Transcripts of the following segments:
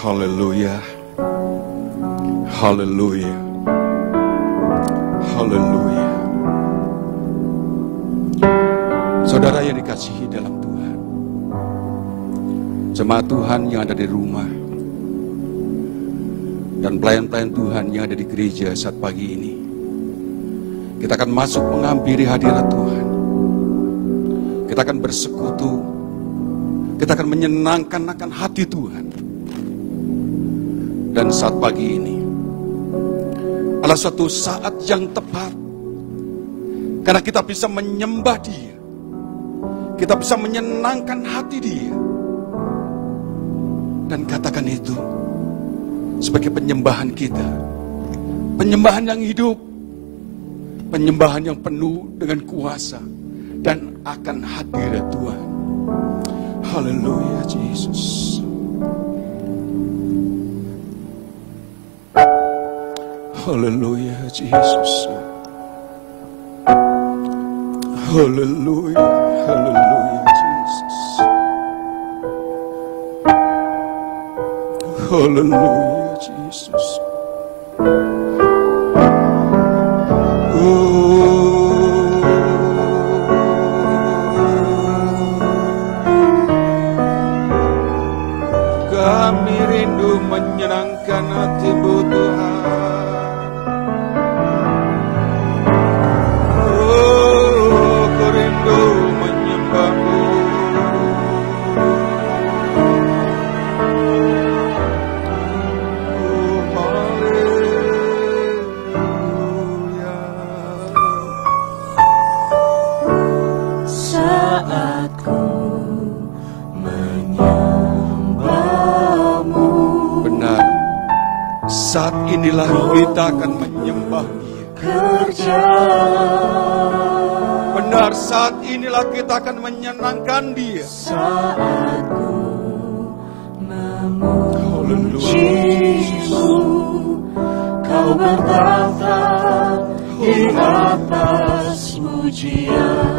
Haleluya. Haleluya. Haleluya. Saudara yang dikasihi dalam Tuhan, jemaat Tuhan yang ada di rumah, dan pelayan-pelayan Tuhan yang ada di gereja saat pagi ini, kita akan masuk menghampiri hadirat Tuhan. Kita akan bersekutu, kita akan menyenangkan akan hati Tuhan. Dan saat pagi ini adalah suatu saat yang tepat, karena kita bisa menyembah Dia, kita bisa menyenangkan hati Dia. Dan katakan itu sebagai penyembahan kita, penyembahan yang hidup, penyembahan yang penuh dengan kuasa dan akan hadirat Tuhan. Haleluya Yesus. Haleluya Yesus. Haleluya, haleluya Yesus. Haleluya Yesus. Kami rindu menyenangkan hati-Mu Tuhan. Saat inilah kita akan menyembah Dia. Benar, saat inilah kita akan menyenangkan Dia. Memuji-Mu, Kau bertata di atas pujian.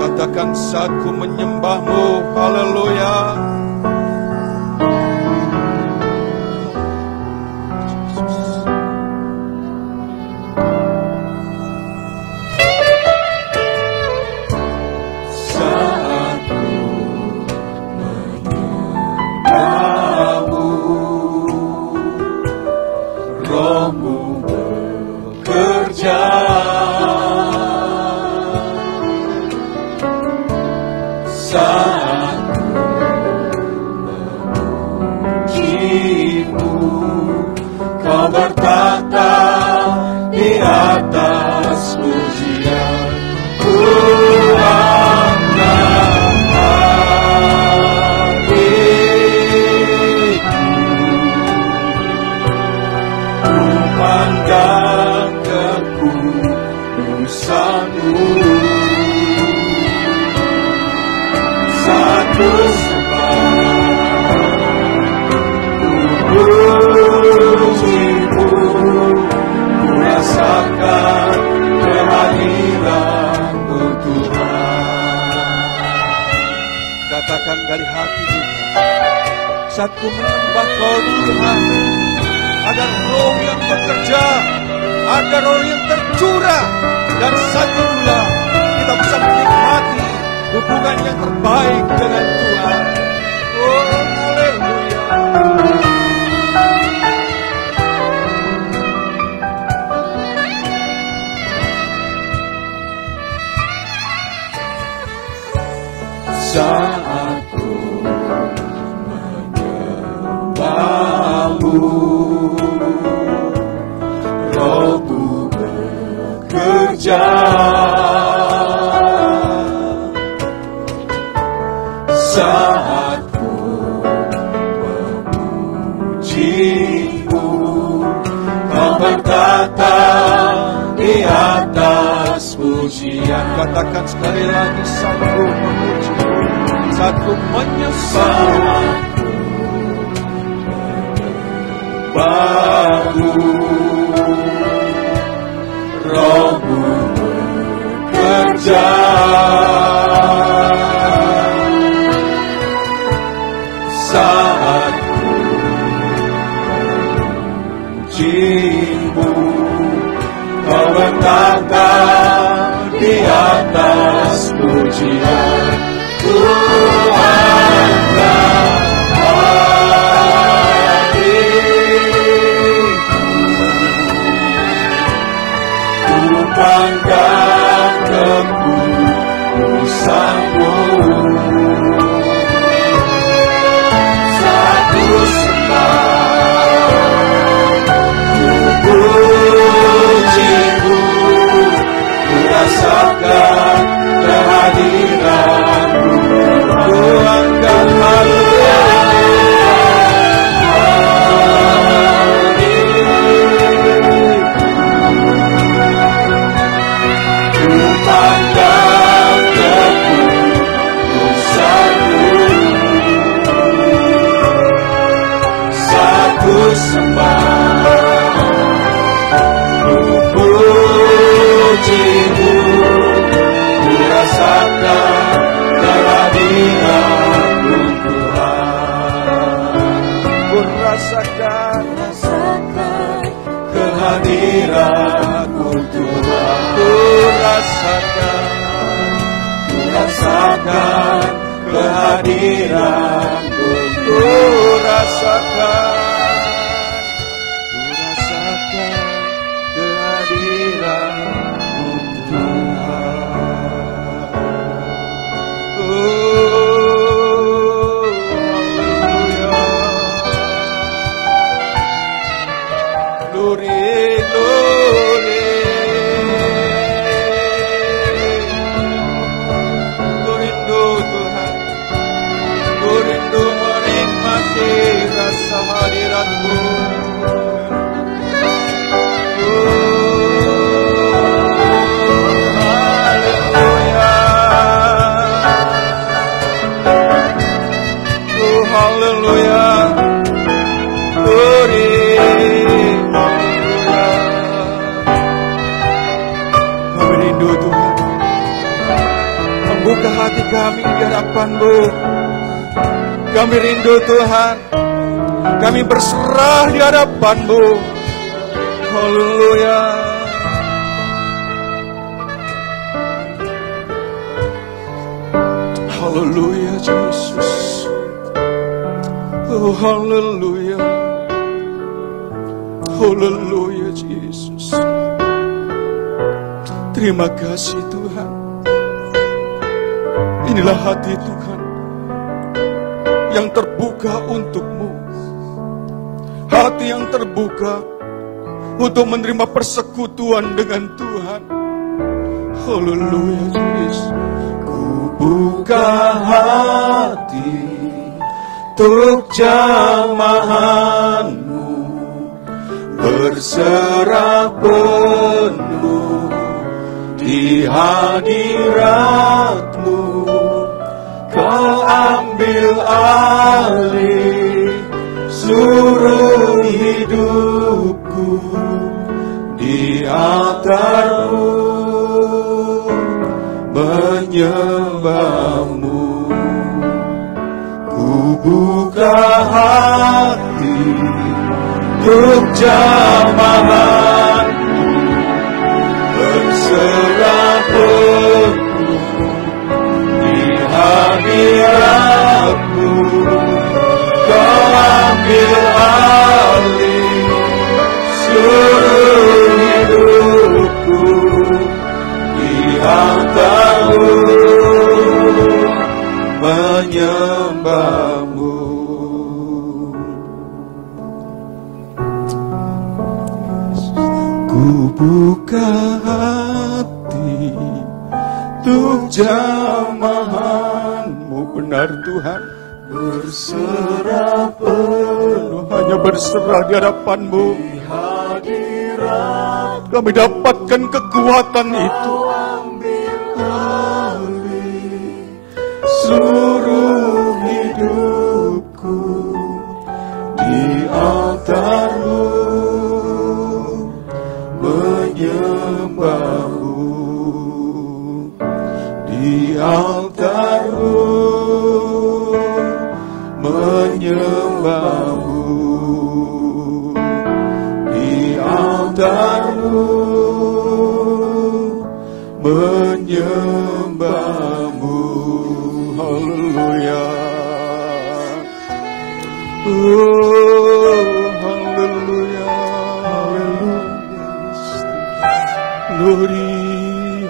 Katakan, saat ku menyembah-Mu, haleluya. Katakan dari hati kita, saat ku menyembah Kau Tuhan, ada roh yang bekerja, ada roh yang tercurah, dan saat itulah kita bisa menikmati hubungan yang terbaik dengan Tuhan. Oh, haleluya. Saat ku menyembah-Mu, Roh-Mu bekerja. Saat ku memuji-Mu, Kau bertata di atas pujian. Katakan sekali lagi, saat ku memuji, saat ku menyembah, Roh-Mu bekerja. Saat ku kehadiran-Mu. Ku rasakan kehadiran-Mu Tuhan. Haleluya. Glory, glory. Ku rindu Tuhan, ku rindu menikmati rasa hadirat-Mu. Haleluya, glory, haleluya. Kami rindu Tuhan, membuka hati kami di hadapan-Mu. Kami rindu Tuhan, kami berserah di hadapan-Mu. Haleluya. Haleluya Yesus. Oh haleluya. Haleluya Yesus. Terima kasih Tuhan. Inilah hati Tuhan yang terbuka untuk-Mu. Hati yang terbuka untuk menerima persekutuan dengan Tuhan. Haleluya Yesus. Ku buka hati untuk jamahan-Mu, berserah penuh di hadirat-Mu. Kau ambil alih seluruh hidupku di altar-Mu, menyembah-Mu. Ku buka hati untuk jamahan-Mu, berserah penuh di hadirat-Mu. Kau ambil alih seluruh hidupku di altar-Mu, menyembah-Mu. Ku buka hati untuk jamahan-Mu. Benar Tuhan, berserah penuh hanya berserah di hadapan-Mu. di hadirat. Kami dapatkan kekuatan itu. Ambil alih seluruh hidupku di altar-Mu, menyembah-Mu di altar-Mu, menyembah-Mu di altar-Mu, menyembah-Mu. Haleluya. Oh, haleluya. Glory,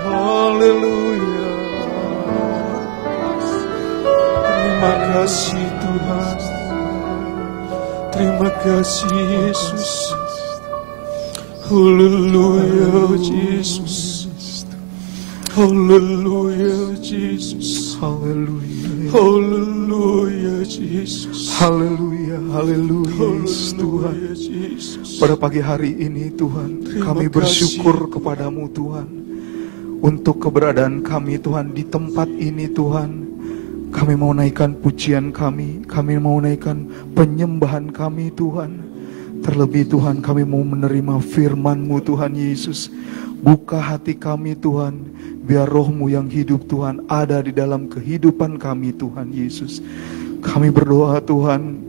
haleluya. Terima kasih Tuhan. Terima kasih Yesus. Haleluya Yesus. Haleluya Yesus. Haleluya. Haleluya Yesus. Haleluya. Haleluya Tuhan. Pada pagi hari ini Tuhan, kami bersyukur kepadamu Tuhan, untuk keberadaan kami Tuhan di tempat ini Tuhan. Kami mau naikkan pujian kami mau naikkan penyembahan kami Tuhan. Terlebih Tuhan, kami mau menerima firman-Mu Tuhan Yesus. Buka hati kami Tuhan, biar roh-Mu yang hidup Tuhan ada di dalam kehidupan kami Tuhan Yesus. Kami berdoa Tuhan,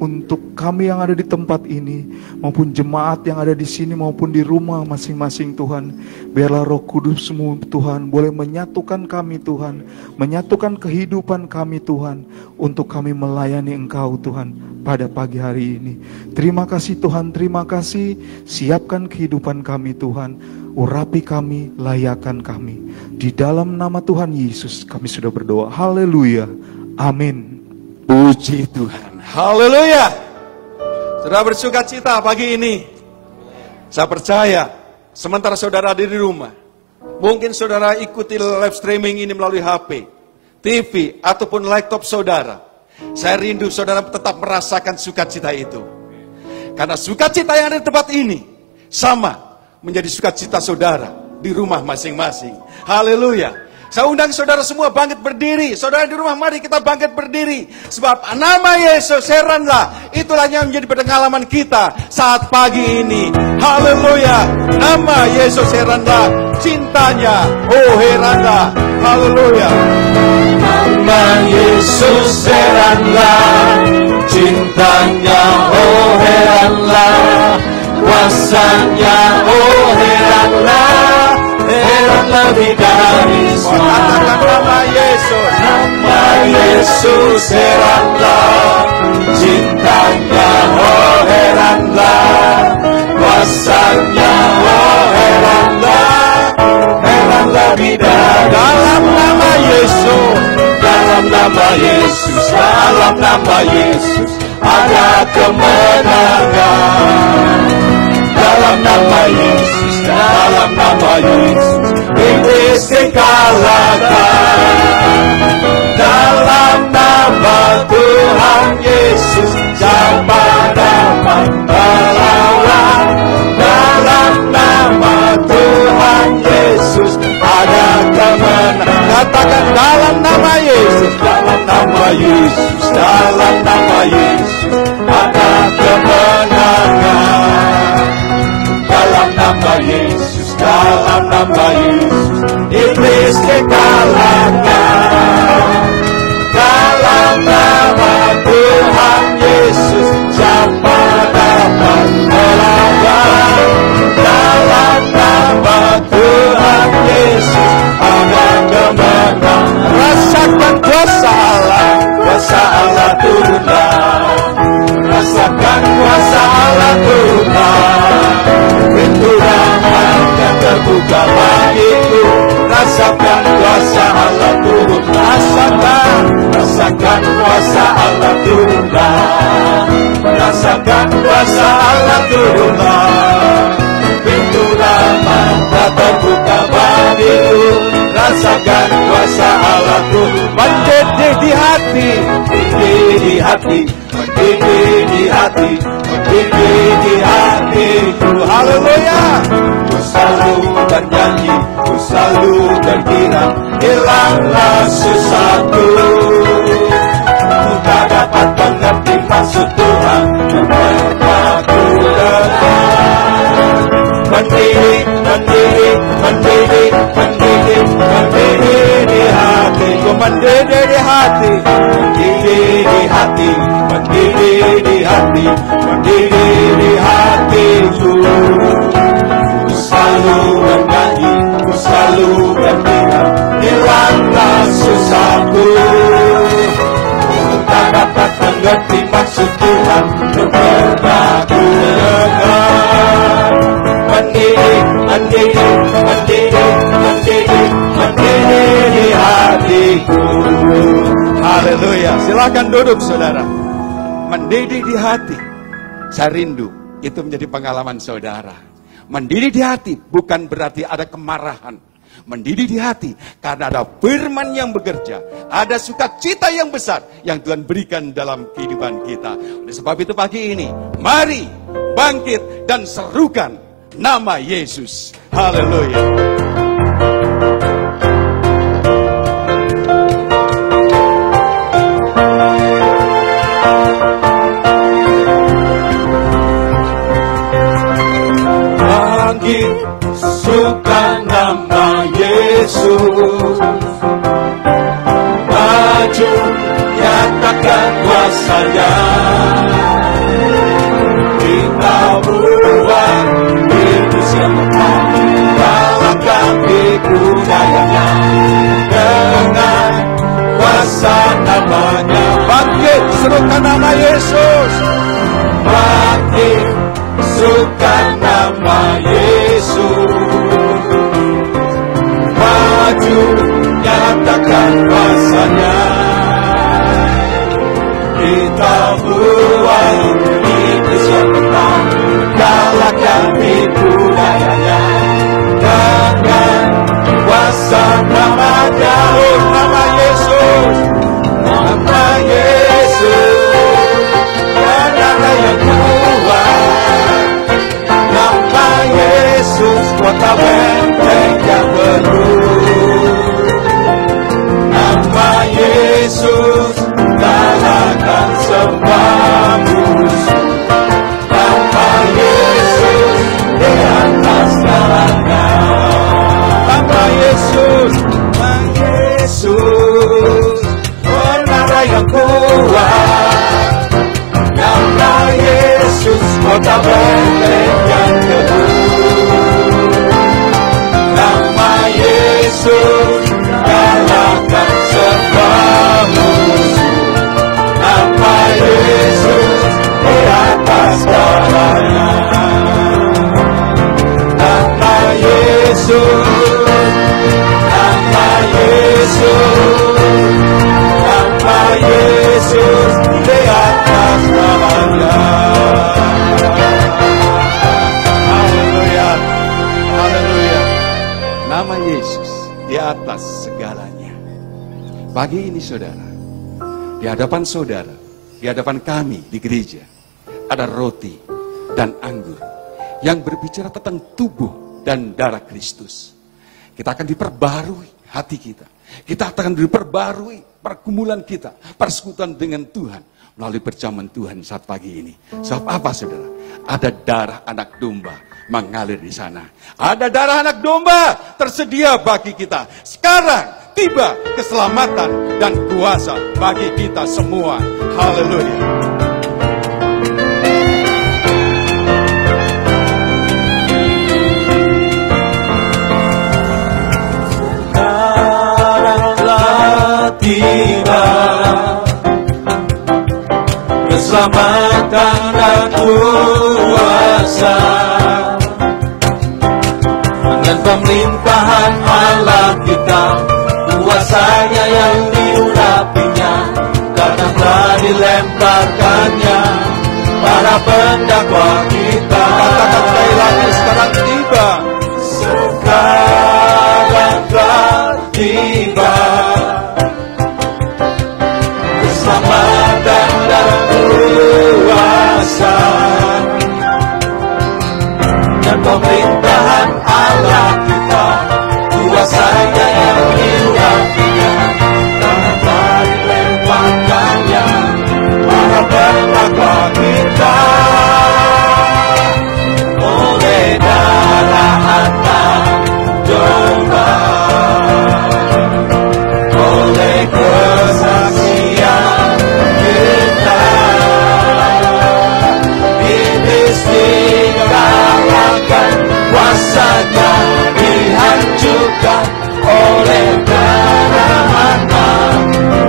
untuk kami yang ada di tempat ini, maupun jemaat yang ada di sini, maupun di rumah masing-masing Tuhan. Biarlah Roh Kudus-Mu Tuhan boleh menyatukan kami Tuhan, menyatukan kehidupan kami Tuhan, untuk kami melayani Engkau Tuhan pada pagi hari ini. Terima kasih Tuhan, terima kasih. Siapkan kehidupan kami Tuhan, urapi kami, layakkan kami. Di dalam nama Tuhan Yesus kami sudah berdoa. Haleluya, amin. Puji Tuhan. Haleluya. Saudara bersuka cita pagi ini. Saya percaya sementara saudara ada di rumah, mungkin saudara ikuti live streaming ini melalui HP, TV, ataupun laptop saudara. Saya rindu saudara tetap merasakan sukacita itu. Karena sukacita yang ada di tempat ini sama menjadi sukacita saudara di rumah masing-masing. Haleluya. Saya undang saudara semua bangkit berdiri. Saudara di rumah, mari kita bangkit berdiri. Sebab nama Yesus heranlah. Itulah yang menjadi pengalaman kita saat pagi ini. Haleluya. Nama Yesus heranlah. Cintanya, oh heranlah. Haleluya. Nama Yesus heranlah. Cintanya, oh heranlah. Kuasanya, oh heranlah. Heran lebih dari semua. Katakan nama Yesus. Nama Yesus heranlah. Cintanya oh heranlah. Kuasanya oh heranlah. Heran lebih dari Dalam nama Yesus. Dalam nama Yesus. Dalam nama Yesus ada kemenangan. Dalam nama Yesus. Dalam nama Yesus iblis dikalahkan. Dalam nama Tuhan Yesus siapa dapat melawan. Dalam nama Tuhan Yesus ada kemenangan. Katakan dalam nama Yesus. Dalam nama Yesus. Dalam nama Yesus ada kemenangan. Dalam nama Yesus, dalam nama Yesus, iblis dikalahkan. Dalam nama Tuhan Yesus, siapa dapat melawan? Dalam nama Tuhan Yesus, ada kemenangan. Rasakan kuasa Allah. Kuasa Allah turunlah. Rasakan kuasa Allah turunlah. Pintu rahmat yang terbuka bagiku. Rasakan kuasa Allah turun. Rasakan kuasa Allah turunlah. Rasakan kuasa Allah turunlah. Pintu rahmat yang terbuka bagiku. Rasakan kuasa Allah turun. Mendidih di hati. Mendidih di hati. Mendidih di hati. Mendidih di hatiku. Haleluya. Ku selalu bernyanyi, ku selalu berkira, hilanglah susahku. Ku tak dapat mengerti maksud Tuhan, membuatku dekat. Mendidih, mendidih, mendidih, mendidih, mendidih di hatiku. Mendidih di hati. Mendidih di hati, mendidih di hati, mendidih di hatiku. Ku selalu bernyanyi, ku selalu berkira, hilanglah susahku. Ku tak dapat mengerti maksud Tuhan, membuatku dekat. Mendidih, mendidih, mendidih, mendidih, mendidih di hatiku. Haleluya. Silakan duduk saudara. Mendidih di hati. Saya rindu itu menjadi pengalaman saudara. Mendidih di hati bukan berarti ada kemarahan. Mendidih di hati karena ada firman yang bekerja. Ada sukacita yang besar yang Tuhan berikan dalam kehidupan kita. Oleh sebab itu pagi ini, mari bangkit dan serukan nama Yesus. Haleluya. Suka nama Yesus, maju nyatakan kuasanya. kuasa namanya. Bangkit, serukan nama Yesus. Bangkit, serukan nama Yesus. Maju, nyatakan kuasanya. Kita buang iblis yang menang, galakkan tipu dayanya. Dengan kuasa namanya, Oh, nama Yesus. nama Yesus, nama yang kuat. Nama Yesus, kota benteng yang penuh. Nama Yesus, kalahkan semua musuh. Nama Yesus, di atas segalanya. Nama Yesus. Nama Yesus, menara yang kuat. Nama Yesus, kota benteng yang teguh. Nama Yesus, kalahkan semua musuh. Nama Yesus, di atas segalanya. Nama Yesus, nama Yesus, nama Yesus, di atas segalanya. Haleluya. Haleluya. Nama Yesus di atas segalanya. Pagi ini saudara, di hadapan saudara, di hadapan kami di gereja, ada roti dan anggur yang berbicara tentang tubuh dan darah Kristus. Kita akan diperbarui hati kita. Kita akan diperbarui pergumulan kita, persekutuan dengan Tuhan melalui perjamuan Tuhan saat pagi ini. Sebab apa saudara? Ada darah anak domba mengalir di sana. Ada darah anak domba tersedia bagi kita. Sekarang tiba keselamatan dan kuasa bagi kita semua. Haleluya. Tiba keselamatan dan kuasa dengan pemerintahan Allah kita, kuasanya yang diurapinya, karena telah dilemparkannya para pendakwa kita. Katakan sekali lagi, sekarang tiba. Sekarang telah tiba keselamatan dan kuasa dan pemerintahan Allah kita, kuasanya yang diurapinya, karena telah dilemparkannya para pendakwa kita. Oleh darah anak domba, oleh kesaksian kita, iblis dikalahkan, kuasanya dihancurkan. Oleh darah anak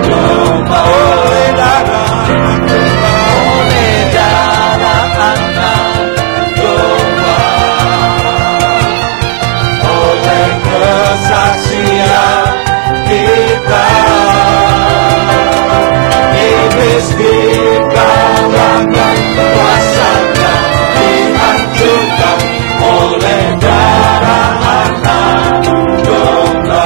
domba, oleh darah anak domba, oleh darah anak domba, oleh kesaksian kita, iblis dikalahkan, kuasanya dihancurkan. Oleh darah anak domba,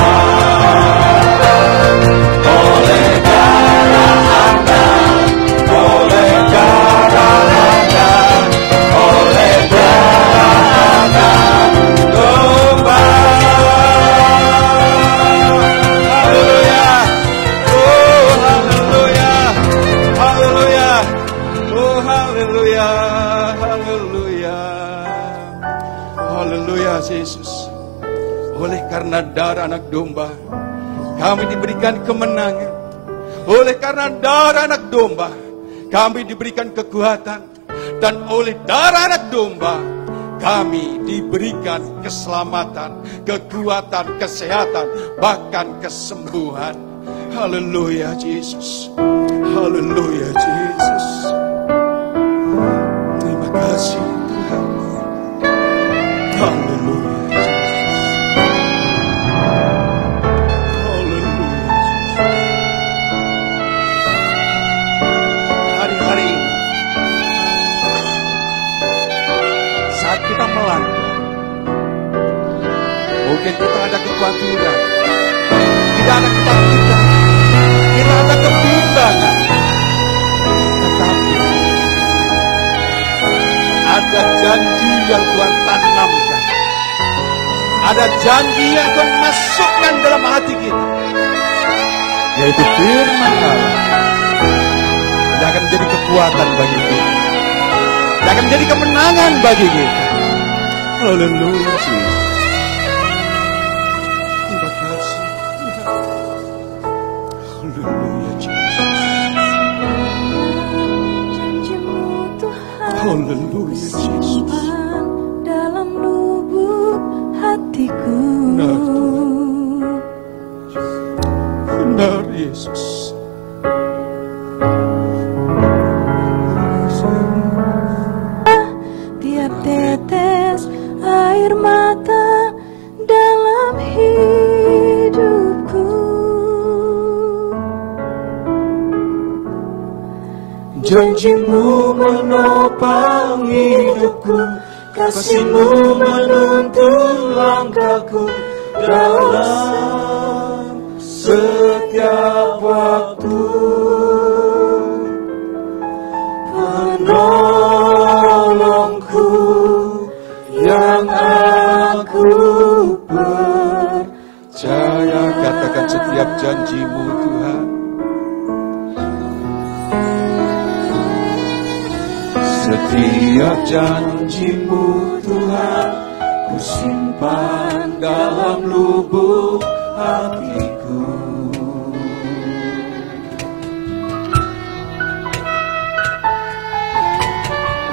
oleh darah anak, oleh darah anak, oleh darah anak domba. Haleluya. Oh, haleluya. Haleluya. Oh, haleluya. Haleluya. Haleluya, Yesus. Oleh karena darah anak domba, kami diberikan kemenangan. Oleh karena darah anak domba, kami diberikan kekuatan. Dan oleh darah anak domba, kami diberikan keselamatan, kekuatan, kesehatan, bahkan kesembuhan. Haleluya Yesus. Haleluya Yesus. Terima kasih Tuhan. Haleluya Yesus. Haleluya Yesus. Hari-hari ini saat kita melangkah, mungkin kita ada kekhawatiran, tidak ada ketakutan, kita ada kebimbangan. Tetapi ada janji yang Tuhan tanamkan, ada janji yang Tuhan masukkan dalam hati kita, yaitu firman Allah yang akan menjadi kekuatan bagi kita, yang akan menjadi kemenangan bagi kita. Haleluya Yesus. Terima kasih Tuhan. Haleluya Yesus. Janji-Mu Tuhan, Haleluya Yesus. simpan dalam lubuk hatiku. Benar Yesus. Tiap tetes air mata dalam hidupku. Janji-Mu menopang hidupku, kasih-Mu menuntun langkahku dalam setiap waktu. Penolongku yang aku Percaya, katakan setiap janji-Mu Tuhan. Setiap janji-Mu Tuhan, ku simpan dalam lubuk hatiku.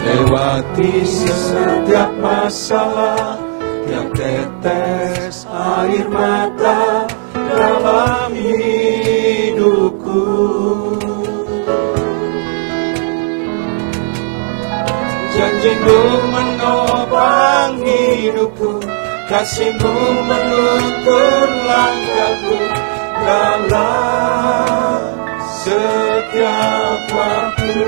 Lewati setiap masalah, tiap tetes air mata dalam hidupku. Janji-Mu menopang hidupku, kasih-Mu menuntun langkahku dalam setiap waktu.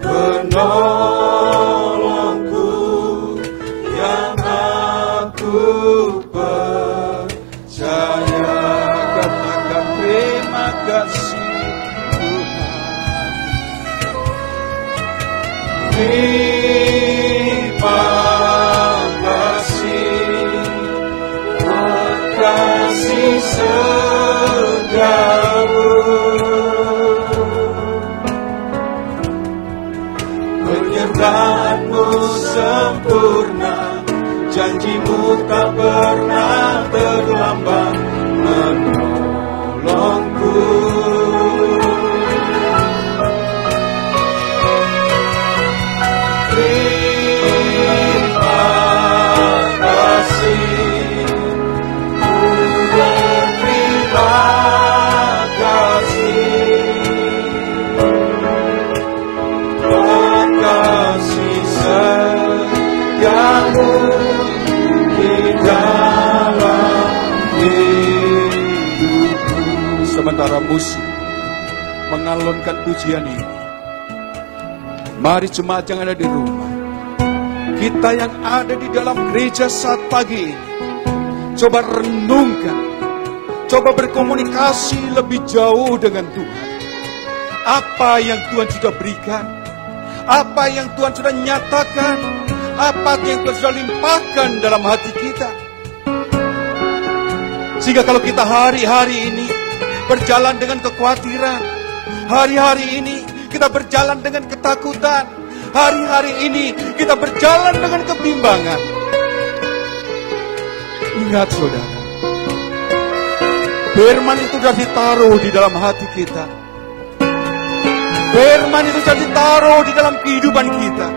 Penolongku yang aku percaya. Katakan terima kasih Tuhan. Terima kasih, kasih setiamu. Penyertaan-Mu sempurna, janji-Mu tak pernah terlambat menolongku. Terima kasih, ku berterima kasih. Kasih setiamu di dalam hidupku. Sementara musik mengalunkan pujian ini, mari jemaat yang ada di rumah, kita yang ada di dalam gereja saat pagi ini, coba renungkan, coba berkomunikasi lebih jauh dengan Tuhan. Apa yang Tuhan sudah berikan, apa yang Tuhan sudah nyatakan, apa yang Tuhan sudah limpahkan dalam hati kita. Sehingga kalau kita hari-hari ini berjalan dengan kekhawatiran, hari-hari ini kita berjalan dengan ketakutan, hari-hari ini kita berjalan dengan kebimbangan. Ingat saudara, firman itu sudah ditaruh di dalam hati kita. Firman itu sudah ditaruh di dalam kehidupan kita.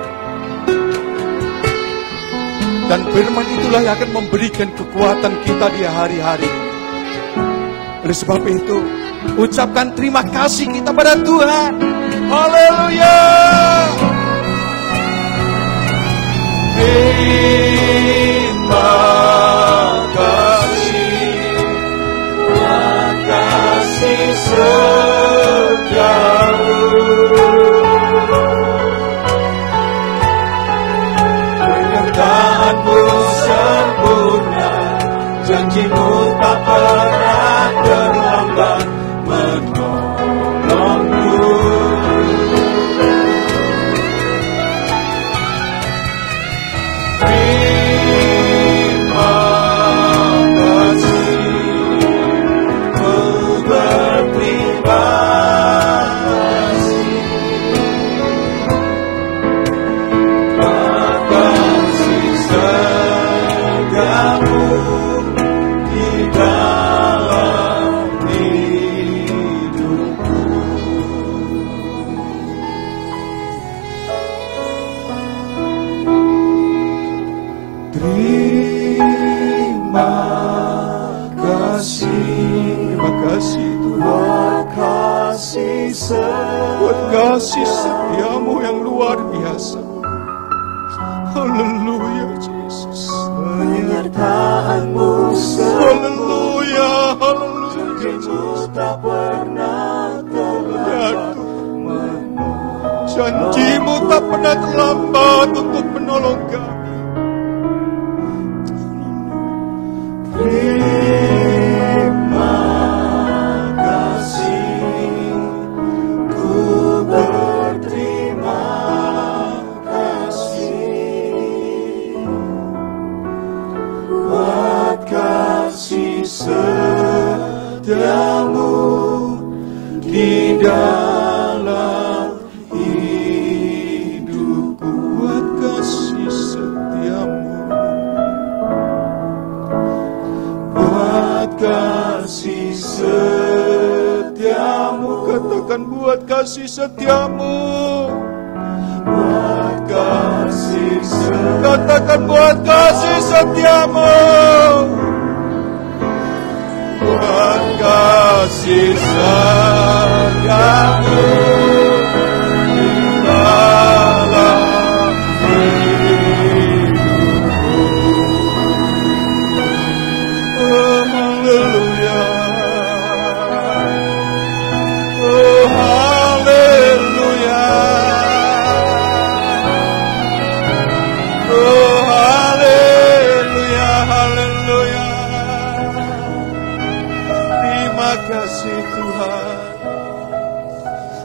Dan firman itulah yang akan memberikan kekuatan kita di hari-hari ini. Oleh sebab itu, ucapkan terima kasih kita pada Tuhan. Haleluya. Terima kasih, kasih setiamu. Penyertaanmu sempurna, janjimu tak pernah terlambat menolongku. Terima kasih, ku berterima kasih. Kasih setiamu di dalam hidupku. Terima kasih Tuhan, Buat kasih setiamu yang luar biasa. Haleluya Yesus. penyertaanmu Haleluya, haleluya Yesus. tak pernah terlambat. Janjimu tak pernah terlambat untuk menolong kami. Terima kasih, ku berterima kasih. Buat kasih setiamu di dalam hidupku. Buat kasih setiamu, Buat kasih setiamu, katakan buat kasih setiamu. buat kasih setiamu, Katakan buat kasih setiamu. Buat kasih setiamu di dalam hidupku. Oh, haleluya. Oh, haleluya. Oh, haleluya, haleluya. Terima kasih Tuhan.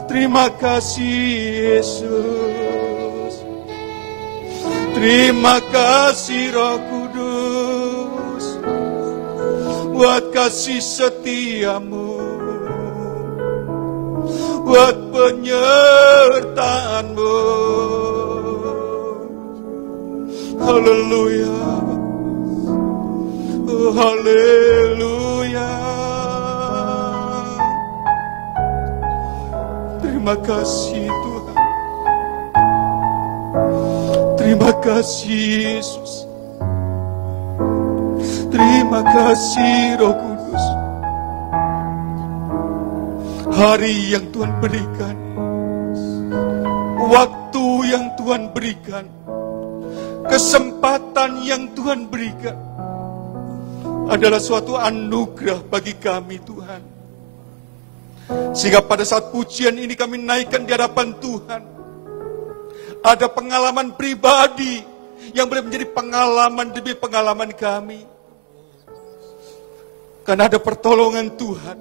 Terima kasih Yesus. Terima kasih Roh Kudus. Buat kasih setiamu, buat penyertaanmu. Haleluya. Oh, haleluya. Terima kasih Tuhan. Terima kasih Yesus. Terima kasih Roh Kudus. Hari yang Tuhan berikan, waktu yang Tuhan berikan, kesempatan yang Tuhan berikan adalah suatu anugerah bagi kami Tuhan. Sehingga pada saat pujian ini kami naikkan di hadapan Tuhan, ada pengalaman pribadi yang boleh menjadi pengalaman demi pengalaman kami. Karena ada pertolongan Tuhan,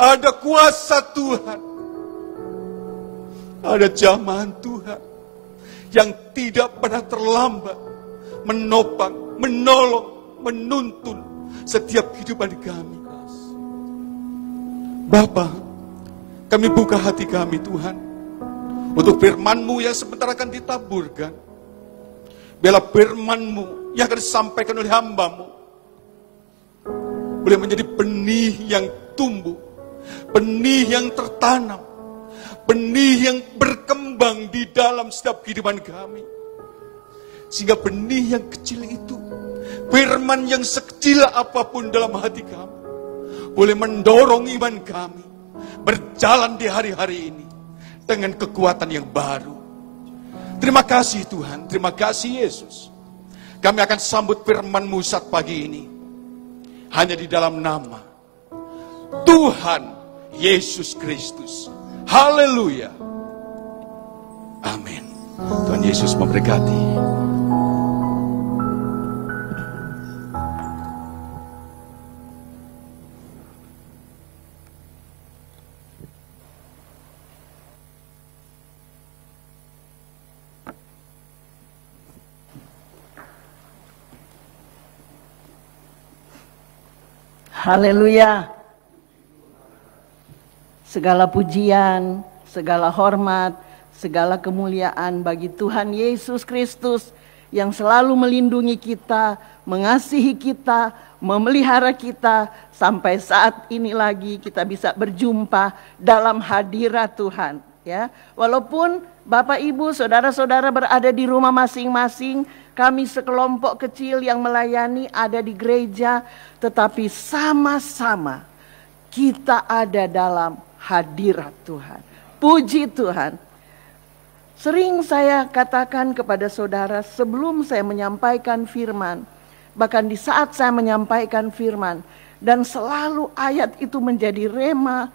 ada kuasa Tuhan, ada jamahan Tuhan yang tidak pernah terlambat menopang, menolong, menuntun setiap kehidupan kami. Bapa, kami buka hati kami Tuhan untuk firman-Mu yang sebentar akan ditaburkan. Biarlah firman-Mu yang akan disampaikan oleh hamba-Mu boleh menjadi benih yang tumbuh, benih yang tertanam, benih yang berkembang di dalam setiap kehidupan kami. Sehingga benih yang kecil itu, firman yang sekecil apapun dalam hati kami, boleh mendorong iman kami berjalan di hari-hari ini dengan kekuatan yang baru. Terima kasih Tuhan, terima kasih Yesus. Kami akan sambut firman-Mu saat pagi ini hanya di dalam nama Tuhan Yesus Kristus. Haleluya. Amin. Tuhan Yesus memberkati. Haleluya. Segala pujian, segala hormat, segala kemuliaan bagi Tuhan Yesus Kristus yang selalu melindungi kita, mengasihi kita, memelihara kita sampai saat ini lagi kita bisa berjumpa dalam hadirat Tuhan. Ya, walaupun Bapak Ibu, saudara-saudara berada di rumah masing-masing, kami sekelompok kecil yang melayani ada di gereja, tetapi sama-sama kita ada dalam hadirat Tuhan. Puji Tuhan. Sering saya katakan kepada saudara sebelum saya menyampaikan firman, bahkan di saat saya menyampaikan firman, dan selalu ayat itu menjadi rema.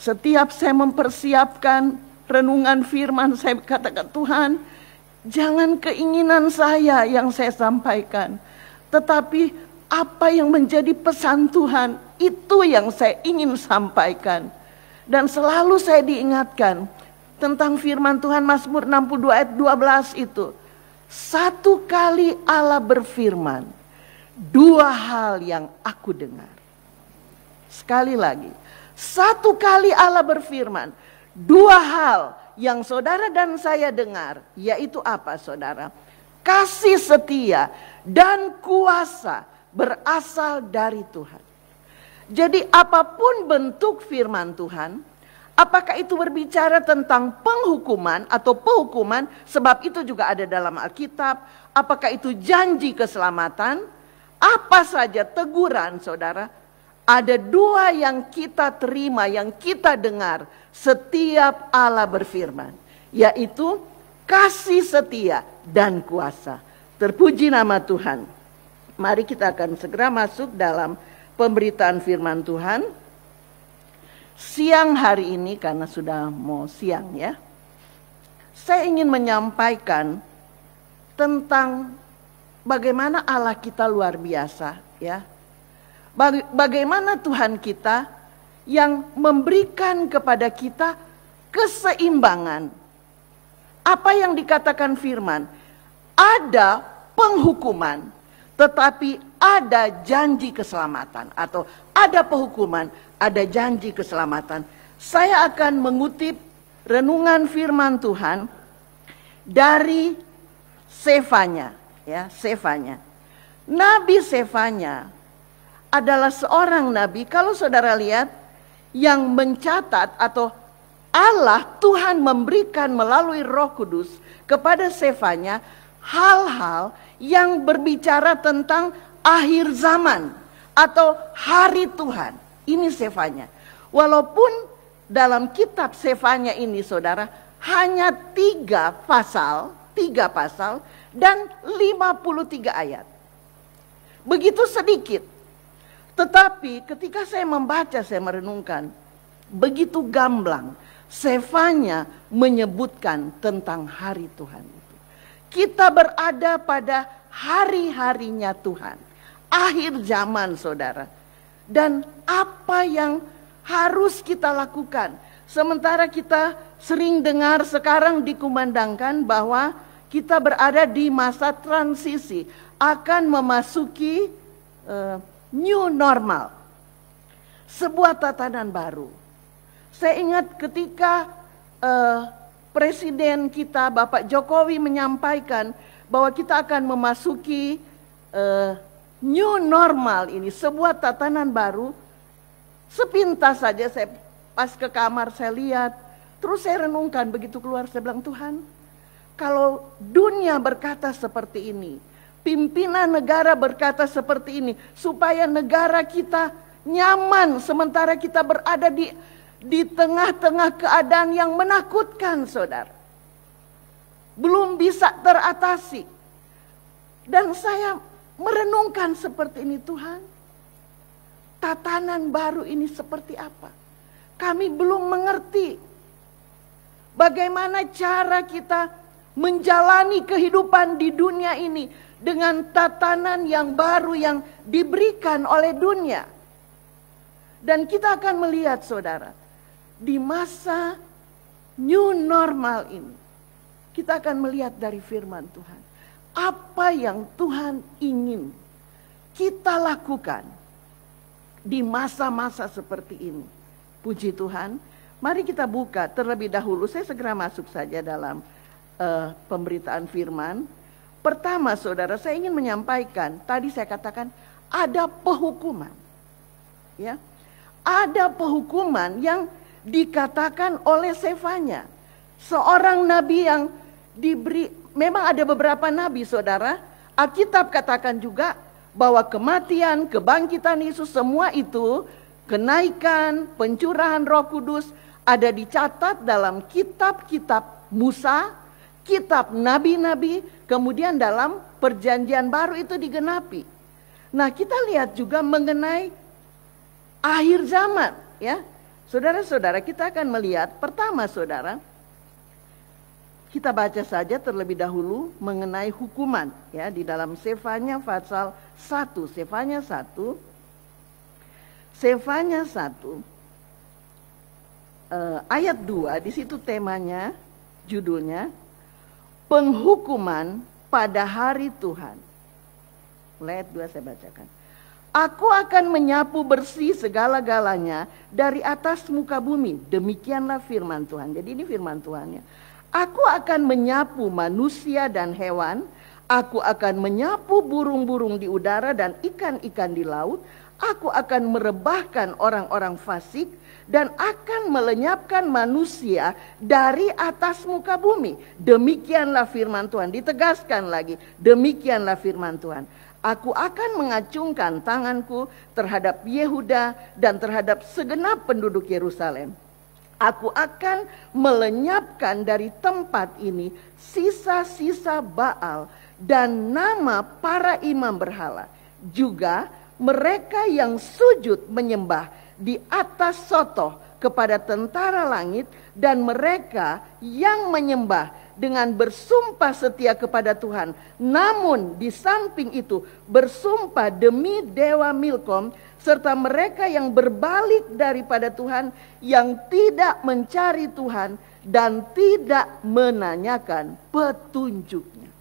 Setiap saya mempersiapkan renungan firman, saya katakan, Tuhan, jangan keinginan saya yang saya sampaikan, tetapi apa yang menjadi pesan Tuhan, itu yang saya ingin sampaikan. Dan selalu saya diingatkan tentang firman Tuhan Mazmur 62 ayat 12 itu. Satu kali Allah berfirman, dua hal yang aku dengar. Sekali lagi, satu kali Allah berfirman, dua hal yang saudara dan saya dengar, yaitu apa saudara? Kasih setia dan kuasa berasal dari Tuhan. Jadi apapun bentuk firman Tuhan, apakah itu berbicara tentang penghukuman atau penghukuman, sebab itu juga ada dalam Alkitab, apakah itu janji keselamatan, apa saja teguran saudara, ada dua yang kita terima, yang kita dengar setiap Allah berfirman, yaitu kasih setia dan kuasa. Terpuji nama Tuhan. Mari kita akan segera masuk dalam pemberitaan firman Tuhan. Siang hari ini, karena sudah mau siang ya, saya ingin menyampaikan tentang bagaimana Allah kita luar biasa ya. Bagaimana Tuhan kita yang memberikan kepada kita keseimbangan. Apa yang dikatakan firman? Ada penghukuman, tetapi ada janji keselamatan. Atau ada penghukuman, ada janji keselamatan. Saya akan mengutip renungan firman Tuhan dari Sefanya. Ya, Sefanya. Nabi Sefanya adalah seorang nabi, kalau saudara lihat, yang mencatat atau Allah Tuhan memberikan melalui Roh Kudus kepada Sefanya hal-hal yang berbicara tentang akhir zaman atau hari Tuhan. Ini Sefanya. Walaupun dalam kitab Sefanya ini saudara hanya 3 pasal dan 53 ayat. Begitu sedikit. Tetapi ketika saya membaca, saya merenungkan, begitu gamblang Sefanya menyebutkan tentang hari Tuhan itu. Kita berada pada hari-harinya Tuhan. Akhir zaman saudara. Dan apa yang harus kita lakukan. Sementara kita sering dengar sekarang dikumandangkan bahwa kita berada di masa transisi. Akan memasuki new normal. Sebuah tatanan baru. Saya ingat ketika Presiden kita Bapak Jokowi menyampaikan bahwa kita akan memasuki new normal ini, sebuah tatanan baru. Sepintas saja saya pas ke kamar saya lihat, terus saya renungkan, begitu keluar saya bilang, Tuhan, kalau dunia berkata seperti ini, pimpinan negara berkata seperti ini, supaya negara kita nyaman sementara kita berada di tengah-tengah keadaan yang menakutkan, saudara. Belum bisa teratasi. Dan saya merenungkan seperti ini, Tuhan. Tatanan baru ini seperti apa? Kami belum mengerti bagaimana cara kita menjalani kehidupan di dunia ini dengan tatanan yang baru yang diberikan oleh dunia. Dan kita akan melihat, saudara, di masa new normal ini, kita akan melihat dari firman Tuhan, apa yang Tuhan ingin kita lakukan di masa-masa seperti ini. Puji Tuhan. Mari kita buka terlebih dahulu. Saya segera masuk saja dalam pemberitaan firman. Pertama, saudara, saya ingin menyampaikan, tadi saya katakan ada pehukuman. Ya. Ada pehukuman yang dikatakan oleh Sefanya. Seorang nabi yang diberi, memang ada beberapa nabi, saudara. Alkitab katakan juga bahwa kematian, kebangkitan Yesus, semua itu, kenaikan, pencurahan Roh Kudus ada dicatat dalam kitab-kitab Musa, kitab nabi-nabi, kemudian dalam perjanjian baru itu digenapi. Nah, kita lihat juga mengenai akhir zaman, ya. Saudara-saudara, kita akan melihat pertama, saudara, kita baca saja terlebih dahulu mengenai hukuman, ya, di dalam Sefanya pasal 1, Sefanya 1 ayat 2, di situ temanya, judulnya penghukuman pada hari Tuhan. Ayat 2 saya bacakan. Aku akan menyapu bersih segala-galanya dari atas muka bumi. Demikianlah firman Tuhan. Jadi ini firman Tuhannya. Aku akan menyapu manusia dan hewan. Aku akan menyapu burung-burung di udara dan ikan-ikan di laut. Aku akan merebahkan orang-orang fasik dan akan melenyapkan manusia dari atas muka bumi. Demikianlah firman Tuhan. Ditegaskan lagi. Demikianlah firman Tuhan. Aku akan mengacungkan tanganku terhadap Yehuda dan terhadap segenap penduduk Yerusalem. Aku akan melenyapkan dari tempat ini sisa-sisa Baal dan nama para imam berhala. Juga mereka yang sujud menyembah di atas sotoh kepada tentara langit dan mereka yang menyembah dengan bersumpah setia kepada Tuhan. Namun di samping itu bersumpah demi Dewa Milkom serta mereka yang berbalik daripada Tuhan, yang tidak mencari Tuhan dan tidak menanyakan petunjuknya.